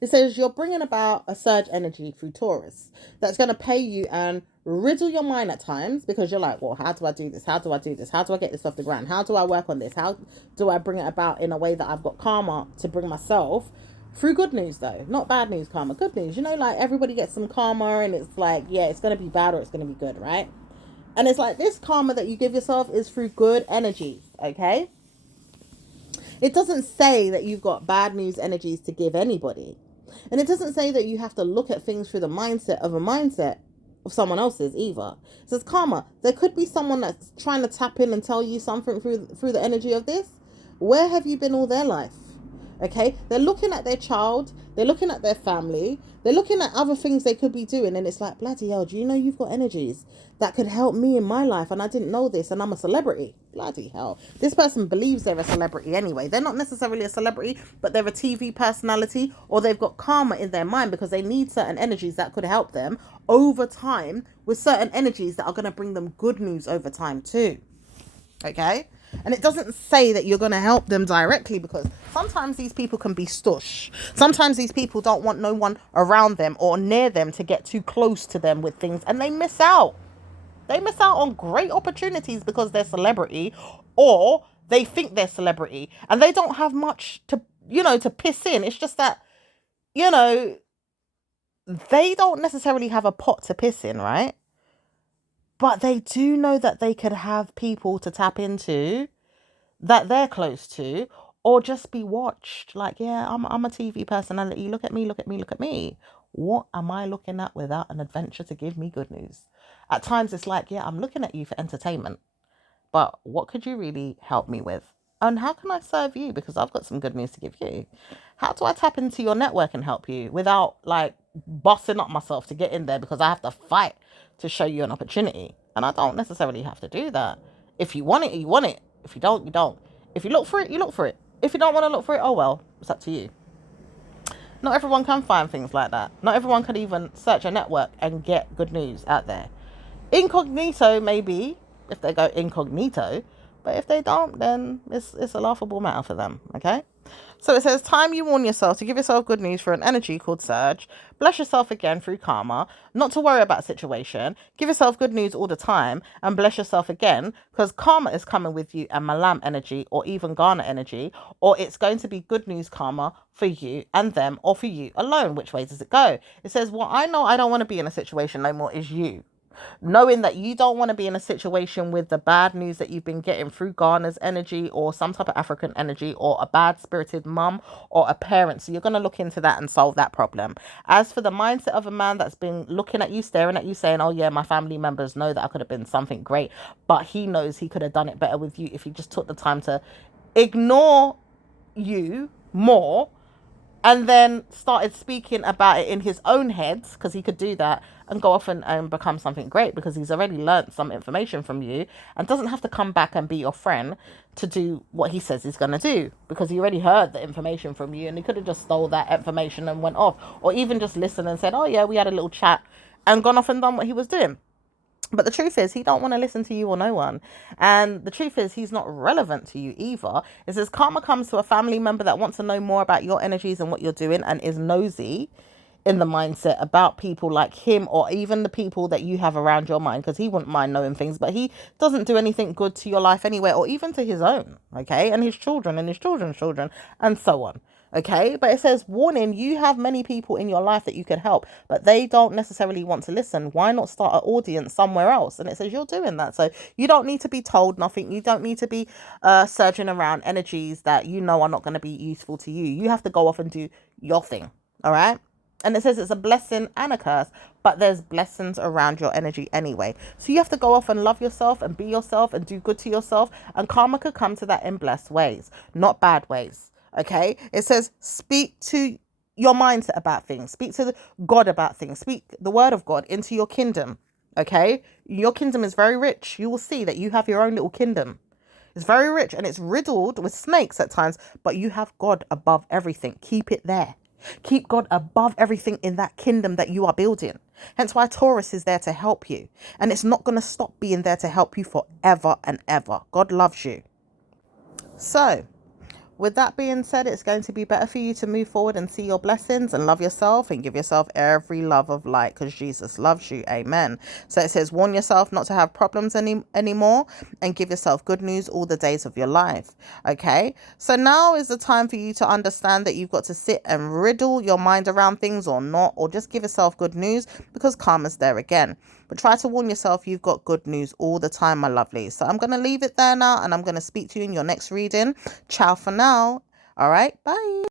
It says you're bringing about a surge energy through Taurus that's going to pay you and riddle your mind at times, because you're like, well, how do I do this? How do I do this? How do I get this off the ground? How do I work on this? How do I bring it about in a way that I've got karma to bring myself through good news, though? Not bad news karma, good news. Like, everybody gets some karma and it's like, yeah, it's going to be bad or it's going to be good, right? And it's like this karma that you give yourself is through good energies, okay? It doesn't say that you've got bad news energies to give anybody. And it doesn't say that you have to look at things through the mindset of someone else's either. It says karma. There could be someone that's trying to tap in and tell you something through the energy of this. Where have you been all their life? Okay, they're looking at their child, they're looking at their family, they're looking at other things they could be doing, and it's like, bloody hell, do you know you've got energies that could help me in my life, and I didn't know this, and I'm a celebrity? Bloody hell. This person believes they're a celebrity anyway. They're not necessarily a celebrity, but they're a TV personality, or they've got karma in their mind because they need certain energies that could help them over time with certain energies that are going to bring them good news over time too. Okay? And it doesn't say that you're going to help them directly, because sometimes these people can be stush. Sometimes these people don't want no one around them or near them to get too close to them with things, and they miss out. They miss out on great opportunities because they're celebrity, or they think they're celebrity and they don't have much to piss in. It's just that, they don't necessarily have a pot to piss in, right? But they do know that they could have people to tap into that they're close to, or just be watched. Like, yeah, I'm a TV personality. Look at me, look at me, look at me. What am I looking at without an adventure to give me good news? At times it's like, yeah, I'm looking at you for entertainment, but what could you really help me with? And how can I serve you? Because I've got some good news to give you. How do I tap into your network and help you without like bossing up myself to get in there because I have to fight to show you an opportunity? And I don't necessarily have to do that. If you want it, you want it. If you don't, you don't. If you look for it, you look for it. If you don't want to look for it, oh well, it's up to you. Not everyone can find things like that. Not everyone can even search a network and get good news out there. Incognito, maybe, if they go incognito, but if they don't, then it's a laughable matter for them, okay? So it says, time you warn yourself to give yourself good news for an energy called surge. Bless yourself again through karma. Not to worry about situation. Give yourself good news all the time and bless yourself again because karma is coming with you and Malam energy or even Ghana energy, or it's going to be good news karma for you and them or for you alone. Which way does it go? It says, well, I know I don't want to be in a situation no more is you. Knowing that you don't want to be in a situation with the bad news that you've been getting through Ghana's energy or some type of African energy or a bad spirited mum or a parent. So you're going to look into that and solve that problem. As for the mindset of a man that's been looking at you, staring at you, saying, oh yeah, my family members know that I could have been something great, but he knows he could have done it better with you if he just took the time to ignore you more and then started speaking about it in his own head, because he could do that and go off and become something great because he's already learnt some information from you and doesn't have to come back and be your friend to do what he says he's going to do because he already heard the information from you and he could have just stole that information and went off, or even just listened and said, oh yeah, we had a little chat and gone off and done what he was doing. But the truth is, he don't want to listen to you or no one. And the truth is, he's not relevant to you either. It says karma comes to a family member that wants to know more about your energies and what you're doing and is nosy in the mindset about people like him or even the people that you have around your mind, because he wouldn't mind knowing things, but he doesn't do anything good to your life anyway, or even to his own, okay, and his children and his children's children and so on. Okay, but it says, warning, you have many people in your life that you could help, but they don't necessarily want to listen. Why not start an audience somewhere else? And it says you're doing that. So you don't need to be told nothing. You don't need to be surging around energies that you know are not going to be useful to you. You have to go off and do your thing. All right. And it says it's a blessing and a curse, but there's blessings around your energy anyway. So you have to go off and love yourself and be yourself and do good to yourself. And karma could come to that in blessed ways, not bad ways. Okay, it says speak to your mindset about things, speak to God about things, speak the word of God into your kingdom. Okay, your kingdom is very rich. You will see that you have your own little kingdom. It's very rich and it's riddled with snakes at times, but you have God above everything. Keep it there. Keep God above everything in that kingdom that you are building. Hence why Taurus is there to help you, and it's not going to stop being there to help you forever and ever. God loves you. So with that being said, it's going to be better for you to move forward and see your blessings and love yourself and give yourself every love of light because Jesus loves you. Amen. So it says, warn yourself not to have problems anymore and give yourself good news all the days of your life. Okay. So now is the time for you to understand that you've got to sit and riddle your mind around things or not, or just give yourself good news because karma's there again. But try to warn yourself you've got good news all the time, my lovely. So I'm going to leave it there now and I'm going to speak to you in your next reading. Ciao for now. All right. Bye.